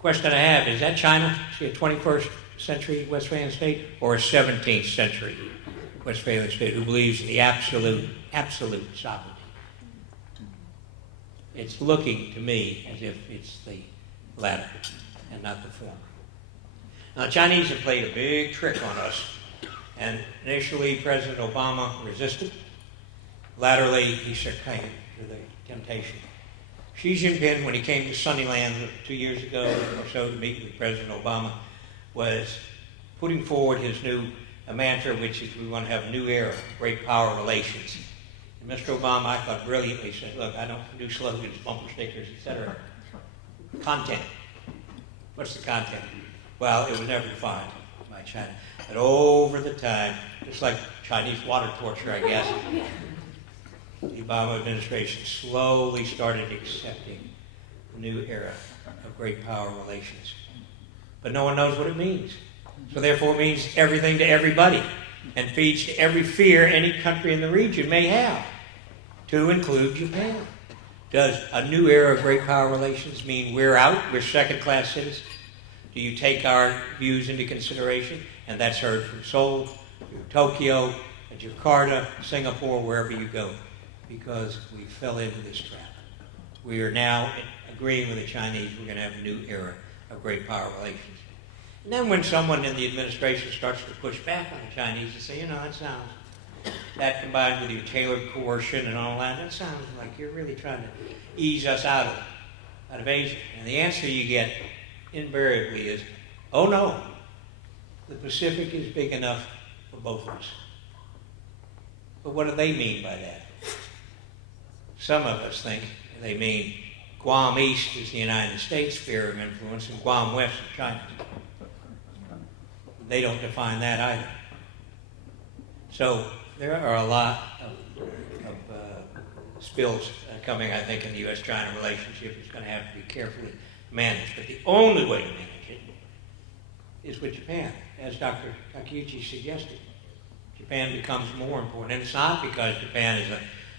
Question I have, is that China? Is she a 21st century Westphalian state or a 17th century Westphalian state who believes in the absolute sovereignty? It's looking to me as if it's the latter and not the former. Now, the Chinese have played a big trick on us, and initially President Obama resisted. Laterally, he succumbed to the temptation. Xi Jinping, when he came to Sunnyland 2 years ago or so to meet with President Obama, was putting forward his new mantra, which is we want to have a new era, great power relations. And Mr. Obama, I thought, brilliantly said, look, I don't do slogans, bumper stickers, etc. Content. What's the content? Well, it was never defined by China. But over the time, just like Chinese water torture, I guess, the Obama administration slowly started accepting the new era of great power relations. But no one knows what it means. So therefore it means everything to everybody and feeds to every fear any country in the region may have, to include Japan. Does a new era of great power relations mean we're out, we're second-class citizens? Do you take our views into consideration? And that's heard from Seoul, through Tokyo, Jakarta, Singapore, wherever you go, because we fell into this trap. We are now agreeing with the Chinese we're going to have a new era of great power relations. And then when someone in the administration starts to push back on the Chinese and say, you know, that combined with your tailored coercion and all that sounds like you're really trying to ease us out of Asia. And the answer you get invariably is, oh no, the Pacific is big enough for both of us. But what do they mean by that? Some of us think they mean Guam East is the United States sphere of influence, and Guam West is China. They don't define that either. So there are a lot of spills coming, I think, in the U.S.-China relationship. It's going to have to be carefully managed. But the only way to manage it is with Japan, as Dr. Takeuchi suggested. Japan becomes more important. And it's not because Japan is the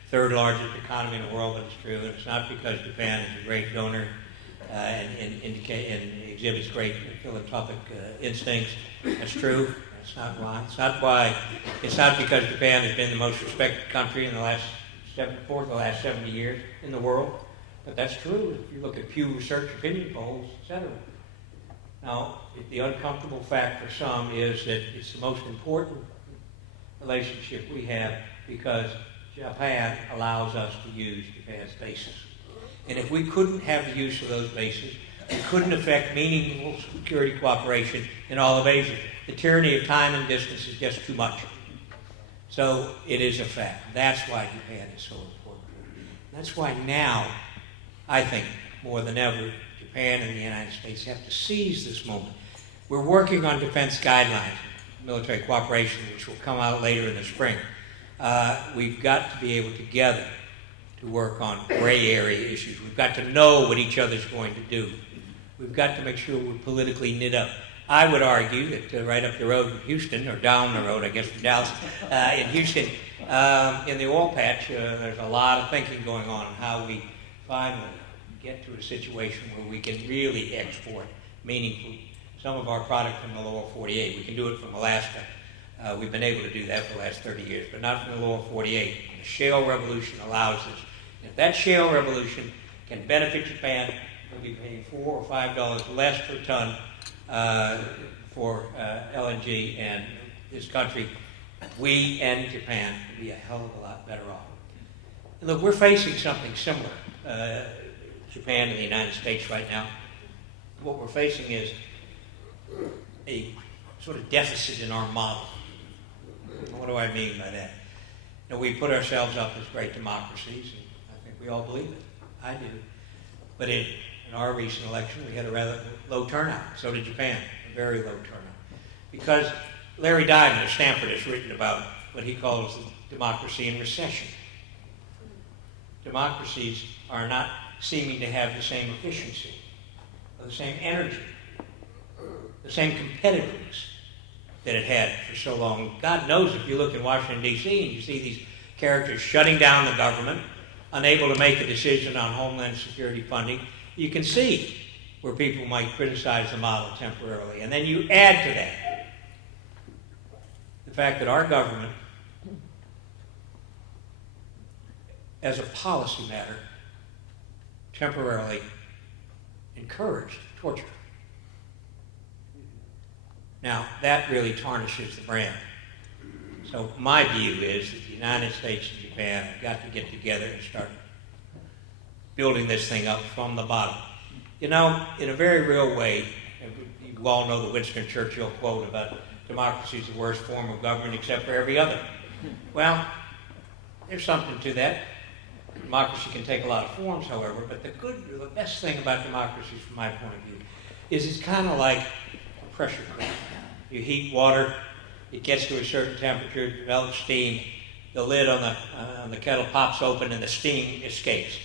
third largest economy in the world, but it's true. And it's not because Japan is a great donor and exhibits great philanthropic instincts. That's true. That's not why. It's not because Japan has been the most respected country in the last 70 years in the world. But that's true if you look at Pew Research opinion polls, etc. Now, the uncomfortable fact for some is that it's the most important relationship we have because Japan allows us to use Japan's bases. And if we couldn't have the use of those bases, we couldn't affect meaningful security cooperation in all of Asia. The tyranny of time and distance is just too much. So it is a fact. That's why Japan is so important. That's why now, I think, more than ever, Japan and the United States have to seize this moment. We're working on defense guidelines, military cooperation, which will come out later in the spring. We've got to be able together to work on gray area issues. We've got to know what each other's going to do. We've got to make sure we're politically knit up. I would argue that right up the road in Houston, or down the road, I guess, from Dallas, in Houston, in the oil patch, there's a lot of thinking going on how we finally get to a situation where we can really export meaningfully some of our product from the lower 48. We can do it from Alaska. We've been able to do that for the last 30 years, but not from the lower 48. The shale revolution allows this. If that shale revolution can benefit Japan, we'll be paying $4 or $5 less per ton for LNG, and this country, we and Japan, will be a hell of a lot better off. And look, we're facing something similar, Japan and the United States right now. What we're facing is a sort of deficit in our model. What do I mean by that? You know, we put ourselves up as great democracies, and I think we all believe it. I do. But in our recent election, we had a rather low turnout. So did Japan, a very low turnout. Because Larry Diamond of Stanford has written about what he calls the democracy in recession. Democracies are not seeming to have the same efficiency, or the same energy, the same competitiveness that it had for so long. God knows if you look in Washington, D.C., and you see these characters shutting down the government, unable to make a decision on Homeland Security funding, you can see where people might criticize the model temporarily. And then you add to that the fact that our government, as a policy matter, temporarily encouraged torture. Now, that really tarnishes the brand. So my view is that the United States and Japan have got to get together and start building this thing up from the bottom. You know, in a very real way, you all know the Winston Churchill quote about democracy is the worst form of government except for every other. Well, there's something to that. Democracy can take a lot of forms, however, but the best thing about democracy from my point of view is it's kind of like a pressure cooker. You heat water, it gets to a certain temperature, develops steam, the lid on the kettle pops open and the steam escapes.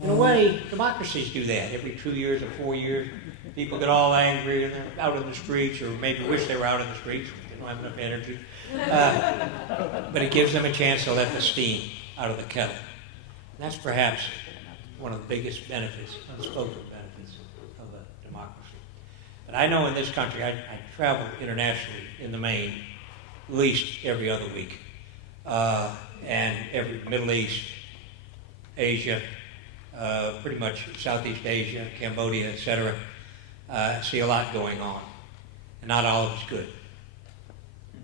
In a way, democracies do that. Every 2 years or 4 years, people get all angry and they're out in the streets, or maybe wish they were out in the streets. They don't have enough energy. But it gives them a chance to let the steam out of the kettle. And that's perhaps one of the biggest benefits, unspoken benefits of a democracy. But I know in this country, I travel internationally in the main, at least every other week. And every Middle East, Asia, pretty much Southeast Asia, Cambodia, etc. See a lot going on. And not all of it's good.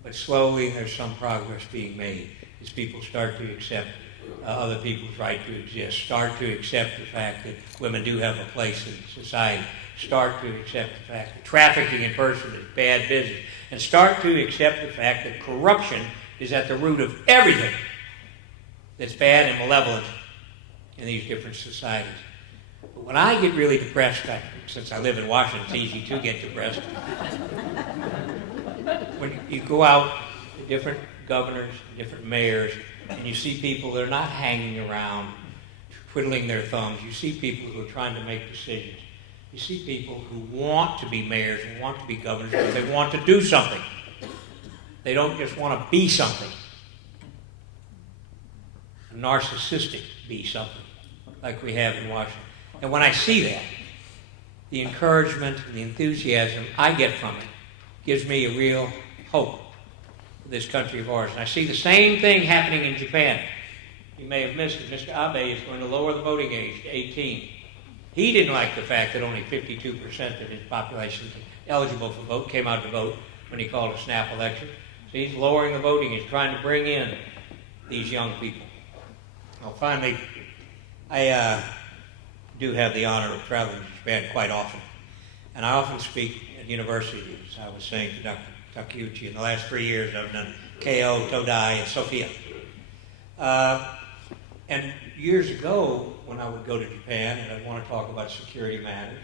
But slowly there's some progress being made as people start to accept other people's right to exist, start to accept the fact that women do have a place in society, start to accept the fact that trafficking in persons is bad business, and start to accept the fact that corruption is at the root of everything that's bad and malevolent in these different societies. But when I get really depressed, since I live in Washington, it's easy to get depressed. When you go out to different governors, different mayors, and you see people that are not hanging around twiddling their thumbs. You see people who are trying to make decisions. You see people who want to be mayors and want to be governors because they want to do something. They don't just want to be something. A narcissistic be something, like we have in Washington. And when I see that, the encouragement and the enthusiasm I get from it gives me a real hope for this country of ours. And I see the same thing happening in Japan. You may have missed it. Mr. Abe is going to lower the voting age to 18. He didn't like the fact that only 52% of his population eligible for vote came out to vote when he called a snap election. So he's lowering the voting age, trying to bring in these young people. Well, finally, I do have the honor of traveling to Japan quite often. And I often speak at universities. I was saying to Dr. Takeuchi, in the last 3 years I've done Keio, Todai, and Sofia. And years ago, when I would go to Japan and I'd want to talk about security matters,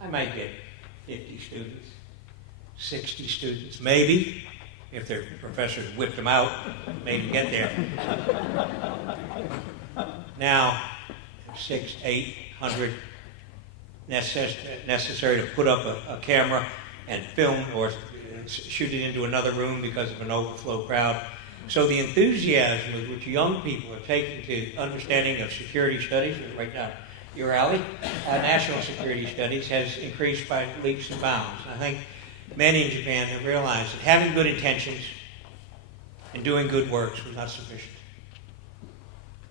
I might get 50 students, 60 students, maybe, if their professors whipped them out, made them get there. Now, 600, 800 necessary to put up a camera and film or shoot it into another room because of an overflow crowd. So the enthusiasm with which young people are taking to understanding of security studies, right now your alley, national security studies, has increased by leaps and bounds. I think many in Japan have realized that having good intentions and doing good works was not sufficient.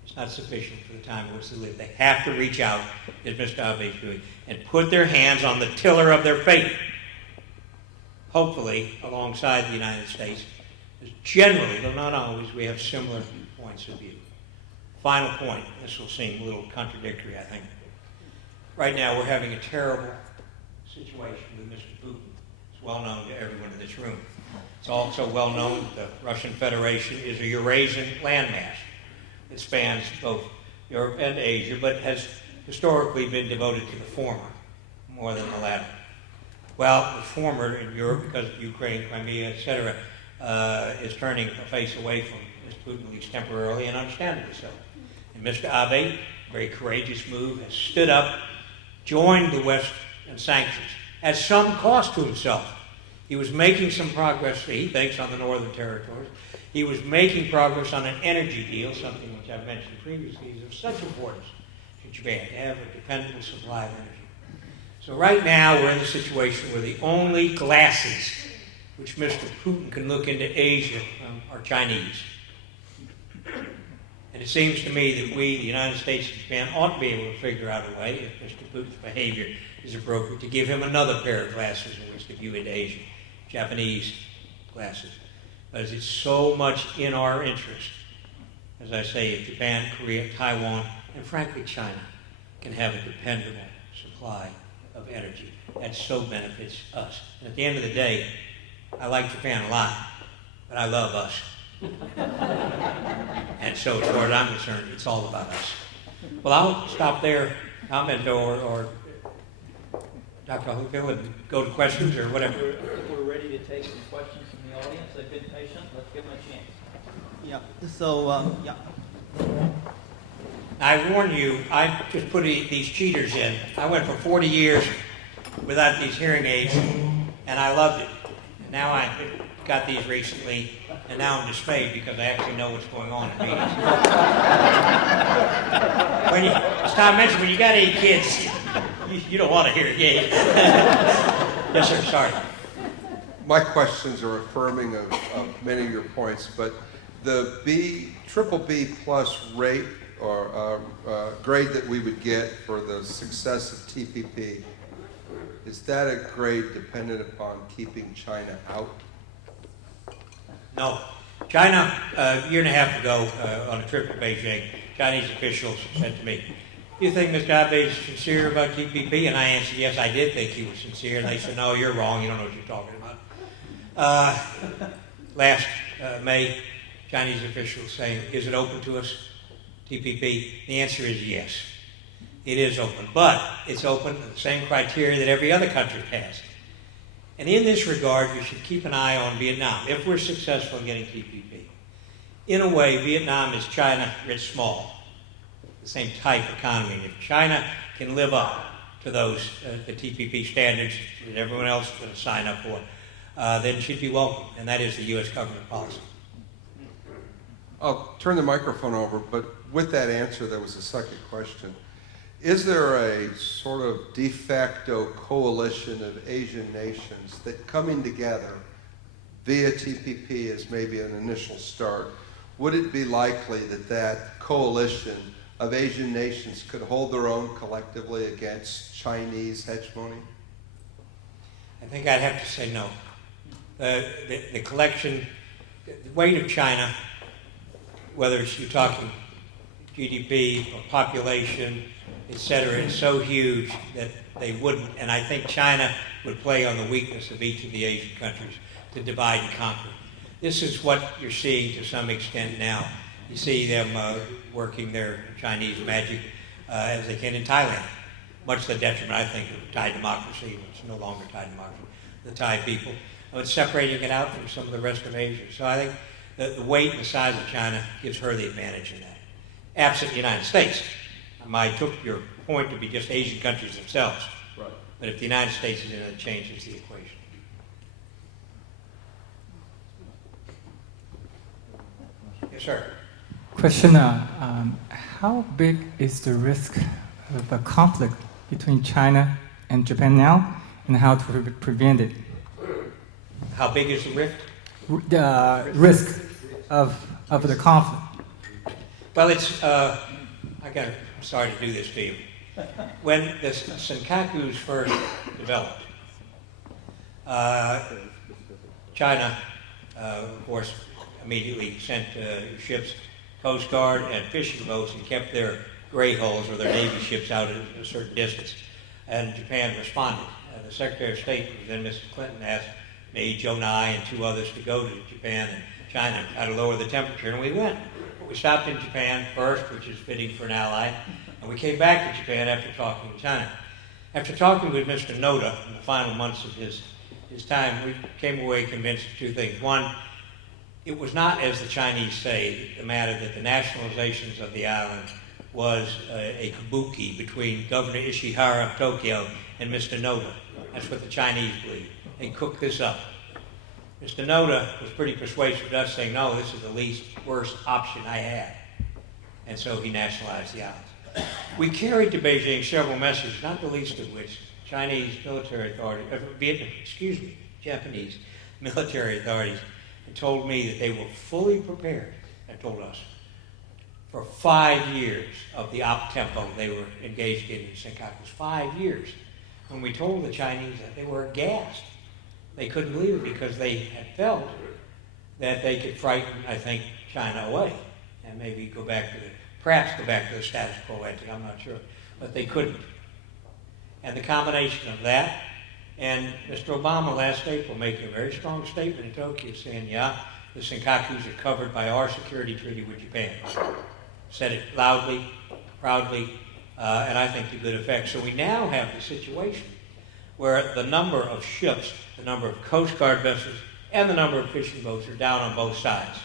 It's not sufficient for the time in which they live. They have to reach out, as Mr. Abe is doing, and put their hands on the tiller of their fate, hopefully alongside the United States. Generally, though not always, we have similar points of view. Final point, this will seem a little contradictory, I think. Right now, we're having a terrible situation with Mr. Putin. It's well known to everyone in this room. It's also well known that the Russian Federation is a Eurasian landmass. It spans both Europe and Asia, but has historically been devoted to the former more than the latter. Well, the former in Europe, because of Ukraine, Crimea, etc., is turning a face away from Mr. Putin, at least temporarily, and understandably so. And Mr. Abe, very courageous move, has stood up, joined the West in sanctions, at some cost to himself. He was making some progress, he thinks, on the northern territories. He was making progress on an energy deal, something which I've mentioned previously is of such importance to Japan, to have a dependable supply of energy. So right now we're in the situation where the only glasses which Mr. Putin can look into Asia are Chinese. And it seems to me that we, the United States and Japan, ought to be able to figure out a way, if Mr. Putin's behavior is appropriate, to give him another pair of glasses in which to view into Asia, Japanese glasses. Because it's so much in our interest, as I say, if Japan, Korea, Taiwan, and frankly China can have a dependable supply of energy. That so benefits us. And at the end of the day, I like Japan a lot, but I love us. And so as far as I'm concerned, it's all about us. Well, I'll stop there, comment, or Dr. Hollifield, and go to questions or whatever. If we're ready to take some questions from the audience, they've been patient. Let's give them a chance. Yeah. So, yeah. I warn you, I just put these cheaters in. I went for 40 years without these hearing aids, and I loved it. And now I got these recently, and now I'm dismayed because I actually know what's going on in meetings. As Tom mentioned, when you got 8 kids, you don't want to hear it. Yes, sir. Sorry. My questions are affirming of many of your points, but the triple B plus rate or grade that we would get for the success of TPP, is that a grade dependent upon keeping China out? No. China, a year and a half ago, on a trip to Beijing, Chinese officials said to me, "Do you think Mr. Abe is sincere about TPP?" And I answered, yes, I did think he was sincere. And they said, "No, you're wrong. You don't know what you're talking about." Last May, Chinese officials saying, "Is it open to us, TPP?" The answer is yes. It is open, but it's open to the same criteria that every other country has. And in this regard, we should keep an eye on Vietnam, if we're successful in getting TPP. In a way, Vietnam is China writ small, the same type economy. And if China can live up to those, the TPP standards that everyone else is going to sign up for, then it should be welcome, and that is the U.S. government policy. I'll turn the microphone over, but with that answer, there was a second question. Is there a sort of de facto coalition of Asian nations that coming together via TPP as maybe an initial start, would it be likely that that coalition of Asian nations could hold their own collectively against Chinese hegemony? I think I'd have to say no. The collection, the weight of China, whether you're talking GDP or population, et cetera, is so huge that they wouldn't, and I think China would play on the weakness of each of the Asian countries to divide and conquer. This is what you're seeing to some extent now. You see them working their Chinese magic as they can in Thailand, much to the detriment, I think, of Thai democracy. It's no longer Thai democracy, the Thai people. But separating it out from some of the rest of Asia. So I think the weight and the size of China gives her the advantage in that. Absent the United States. I took your point to be just Asian countries themselves. Right. But if the United States is in it, it changes the equation. Yes, sir. Question, how big is the risk of a conflict between China and Japan now, and how to prevent it? How big is the rift? The risk of the conflict. Well, I'm sorry to do this to you. When the Senkakus first developed, China, of course, immediately sent ships, Coast Guard, and fishing boats and kept their gray hulls or their Navy ships out at a certain distance. And Japan responded. The Secretary of State, then Mrs. Clinton, asked me, Joe Nye, and two others to go to Japan and China and try to lower the temperature, and we went. We stopped in Japan first, which is fitting for an ally, and we came back to Japan after talking to China. After talking with Mr. Noda in the final months of his time, we came away convinced of two things. One, it was not, as the Chinese say, the matter that the nationalizations of the island was a kabuki between Governor Ishihara of Tokyo and Mr. Noda. That's what the Chinese believe. They cooked this up. Mr. Noda was pretty persuasive to us, saying, no, this is the least worst option I had. And so he nationalized the islands. We carried to Beijing several messages, not the least of which Japanese military authorities had told me that they were fully prepared, and told us, for 5 years of the op-tempo they were engaged in Senkakus. 5 years. When we told the Chinese that, they were aghast. They couldn't believe it because they had felt that they could frighten, I think, China away and maybe perhaps go back to the status quo ante, I'm not sure. But they couldn't. And the combination of that and Mr. Obama last April making a very strong statement in Tokyo saying, yeah, the Senkakus are covered by our security treaty with Japan. Said it loudly, proudly, and I think to good effect. So we now have the situation where the number of ships, the number of Coast Guard vessels, and the number of fishing boats are down on both sides.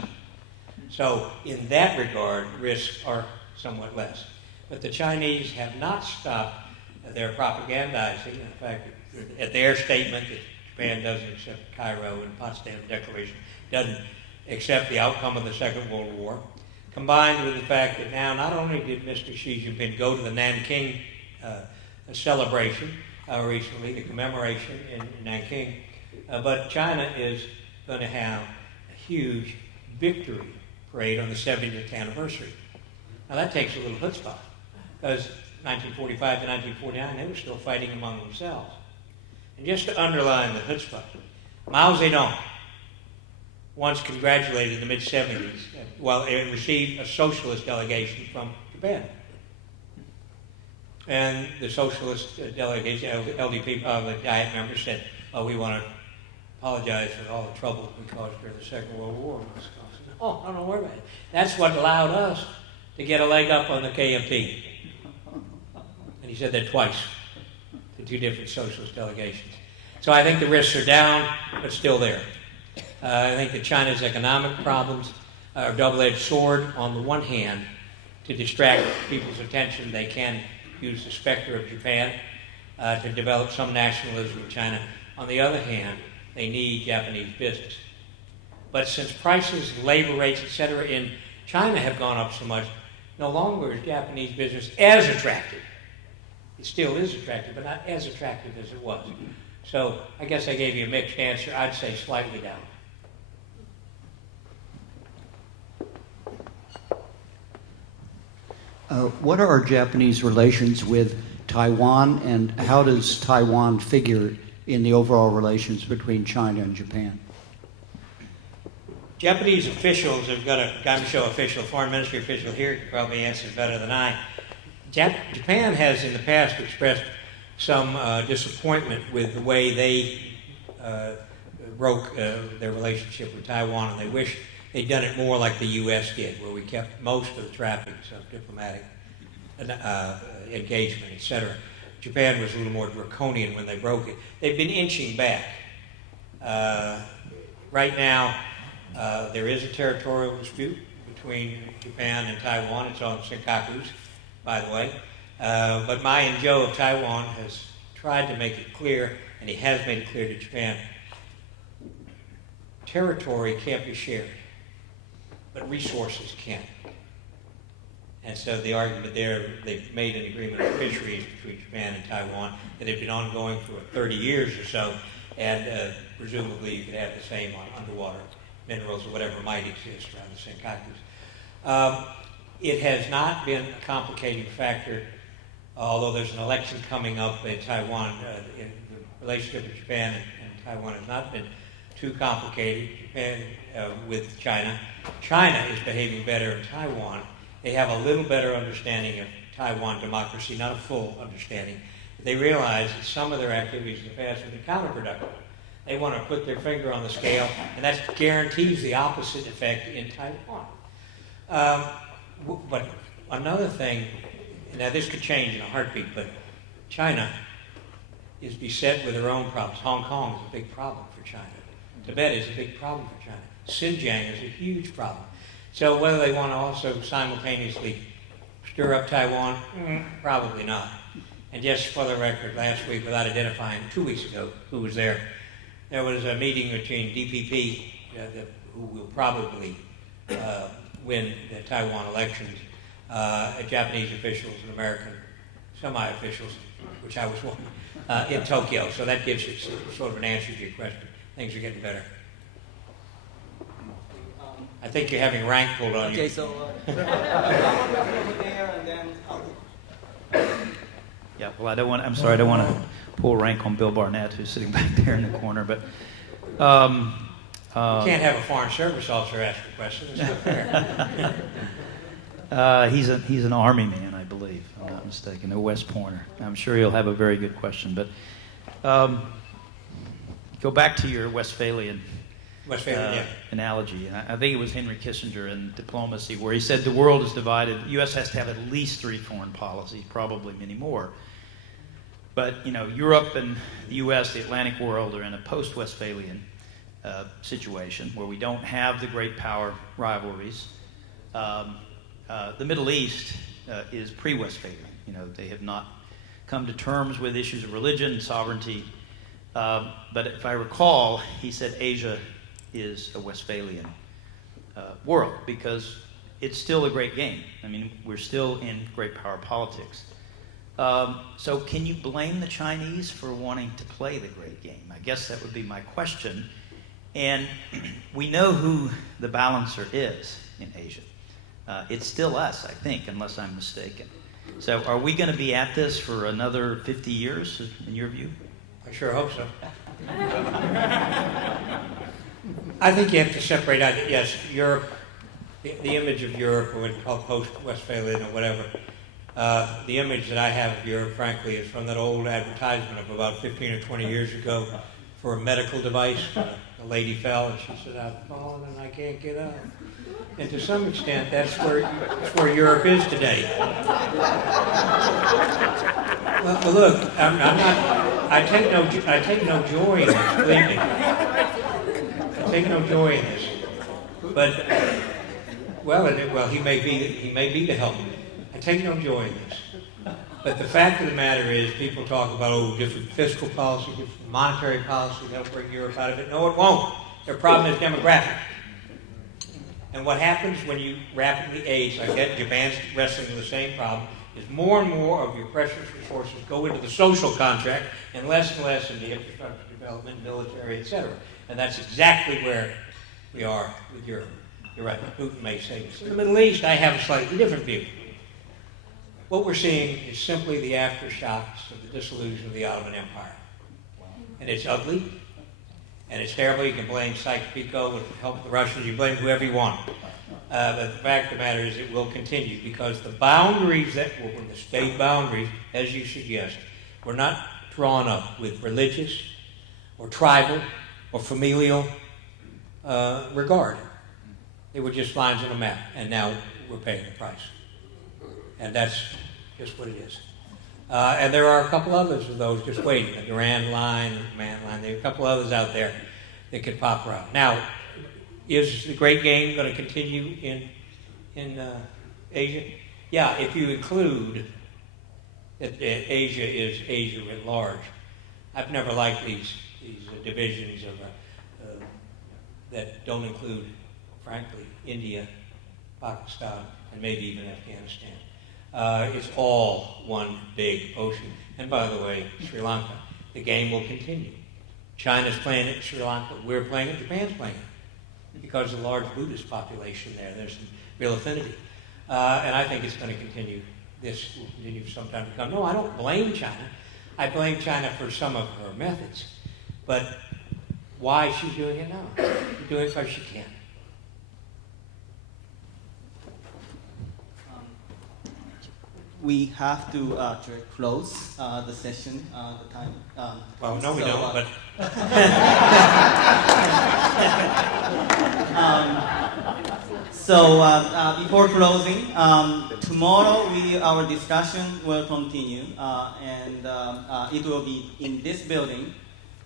So in that regard, risks are somewhat less. But the Chinese have not stopped their propagandizing. In fact, at their statement that Japan doesn't accept Cairo and Potsdam Declaration, doesn't accept the outcome of the Second World War, combined with the fact that now not only did Mr. Xi Jinping go to the Nanking celebration recently, the commemoration in Nanking, but China is going to have a huge victory parade on the 70th anniversary. Now that takes a little chutzpah, because 1945 to 1949, they were still fighting among themselves. And just to underline the chutzpah, Mao Zedong once congratulated in the mid-70s, while it received a socialist delegation from Japan. And the socialist delegation, LDP, the Diet members said, oh, we want to apologize for all the trouble we caused during the Second World War. Oh, don't worry about it. That's what allowed us to get a leg up on the KMT. And he said that twice to two different socialist delegations. So I think the risks are down, but still there. I think that China's economic problems are a double-edged sword. On the one hand, to distract people's attention, they can use the specter of Japan to develop some nationalism in China. On the other hand, they need Japanese business. But since prices, labor rates, etc. in China have gone up so much, no longer is Japanese business as attractive. It still is attractive, but not as attractive as it was. So I guess I gave you a mixed answer. I'd say slightly down. What are our Japanese relations with Taiwan, and how does Taiwan figure in the overall relations between China and Japan? Japanese officials have got a Gaimsho official, foreign ministry official here, who probably answers better than I. Japan has in the past expressed some disappointment with the way they broke their relationship with Taiwan, and they wish they'd done it more like the U.S. did, where we kept most of the trappings of diplomatic engagement, etc. Japan was a little more draconian when they broke it. They've been inching back. Right now, there is a territorial dispute between Japan and Taiwan. It's on Senkakus, by the way. But Ma Ying-jeou of Taiwan has tried to make it clear, and he has made it clear to Japan, territory can't be shared, but resources can. And so the argument there, they've made an agreement on fisheries between Japan and Taiwan that had been ongoing for 30 years or so, and presumably you could have the same on underwater minerals or whatever might exist around the Senkakus. It has not been a complicating factor, although there's an election coming up in Taiwan. In the relationship with Japan and Taiwan has not been too complicated. Japan with China. China is behaving better in Taiwan. They have a little better understanding of Taiwan democracy, not a full understanding. They realize that some of their activities in the past have been counterproductive. They want to put their finger on the scale, and that guarantees the opposite effect in Taiwan. But another thing, now this could change in a heartbeat, but China is beset with their own problems. Hong Kong is a big problem for China. Tibet is a big problem for China. Xinjiang is a huge problem. So whether they want to also simultaneously stir up Taiwan, probably not. And just for the record, last week, without identifying, 2 weeks ago, who was there was a meeting between DPP, who will probably win the Taiwan elections, Japanese officials and American semi-officials, which I was one, in Tokyo. So that gives you sort of an answer to your question. Things are getting better. I think you're having rank pulled on you. Okay, so over there and then Yeah, well, I don't want to pull rank on Bill Barnett, who's sitting back there in the corner, but You can't have a foreign service officer ask a question. It's not fair. he's an Army man, I believe, if I'm not mistaken, a West Pointer. I'm sure he'll have a very good question, but go back to your Westphalian analogy. And I think it was Henry Kissinger in Diplomacy, where he said the world is divided. The U.S. has to have at least 3 foreign policies, probably many more. But Europe and the U.S., the Atlantic world, are in a post-Westphalian situation where we don't have the great power rivalries. The Middle East is pre-Westphalian. They have not come to terms with issues of religion, sovereignty. But if I recall, he said Asia is a Westphalian world because it's still a great game. I mean, we're still in great power politics. So can you blame the Chinese for wanting to play the great game? I guess that would be my question. And we know who the balancer is in Asia. It's still us, I think, unless I'm mistaken. So are we going to be at this for another 50 years, in your view? I sure hope so. I think you have to separate out, yes, Europe, the image of Europe, or what we call post-Westphalian or whatever. The image that I have of Europe, frankly, is from that old advertisement of about 15 or 20 years ago for a medical device. A lady fell and she said, "I've fallen and I can't get up." And to some extent, that's where Europe is today. Well, look, I'm not. I take no joy in this. Believe me. I take no joy in this. But he may be to help me. I take no joy in this. But the fact of the matter is, people talk about different fiscal policy, different monetary policy. That'll bring Europe out of it. No, it won't. Their problem is demographic. And what happens when you rapidly age, like that, Japan's wrestling with the same problem, is more and more of your precious resources go into the social contract and less into infrastructure development, military, etc. And that's exactly where we are with Europe. You're right, Putin may say this. In the Middle East, I have a slightly different view. What we're seeing is simply the aftershocks of the dissolution of the Ottoman Empire. And it's ugly, and it's terrible. You can blame Sykes-Picot with the help of the Russians. You blame whoever you want. But the fact of the matter is it will continue because the boundaries that were the state boundaries, as you suggest, were not drawn up with religious or tribal or familial regard. They were just lines on a map, and now we're paying the price. And that's just what it is. And there are a couple others of those just waiting. The Durand Line, the Command Line. There are a couple others out there that could pop around. Now, is the Great Game going to continue in Asia? Yeah, if you include that Asia is Asia writ large. I've never liked these divisions that don't include, frankly, India, Pakistan, and maybe even Afghanistan. It's all one big ocean. And by the way, Sri Lanka, the game will continue. China's playing it in Sri Lanka. We're playing it. Japan's playing it. Because of the large Buddhist population there. There's some real affinity. And I think it's going to continue. This will continue for some time to come. No, I don't blame China. I blame China for some of her methods. But why is she doing it now? She's doing it because she can. We have to close the session. The time. Well, no, we don't. But before closing, tomorrow our discussion will continue, and it will be in this building,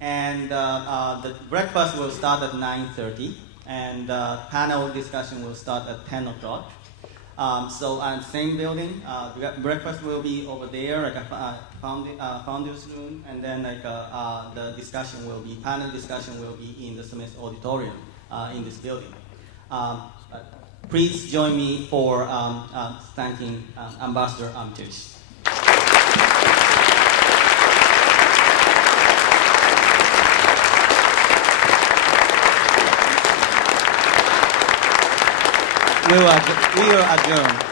and the breakfast will start at 9:30, and panel discussion will start at 10 o'clock. So on the same building, breakfast will be over there, like a founders room, and then the discussion will be, panel discussion will be in the Smith Auditorium in this building. Please join me for thanking Ambassador Armitage. We will adjourn.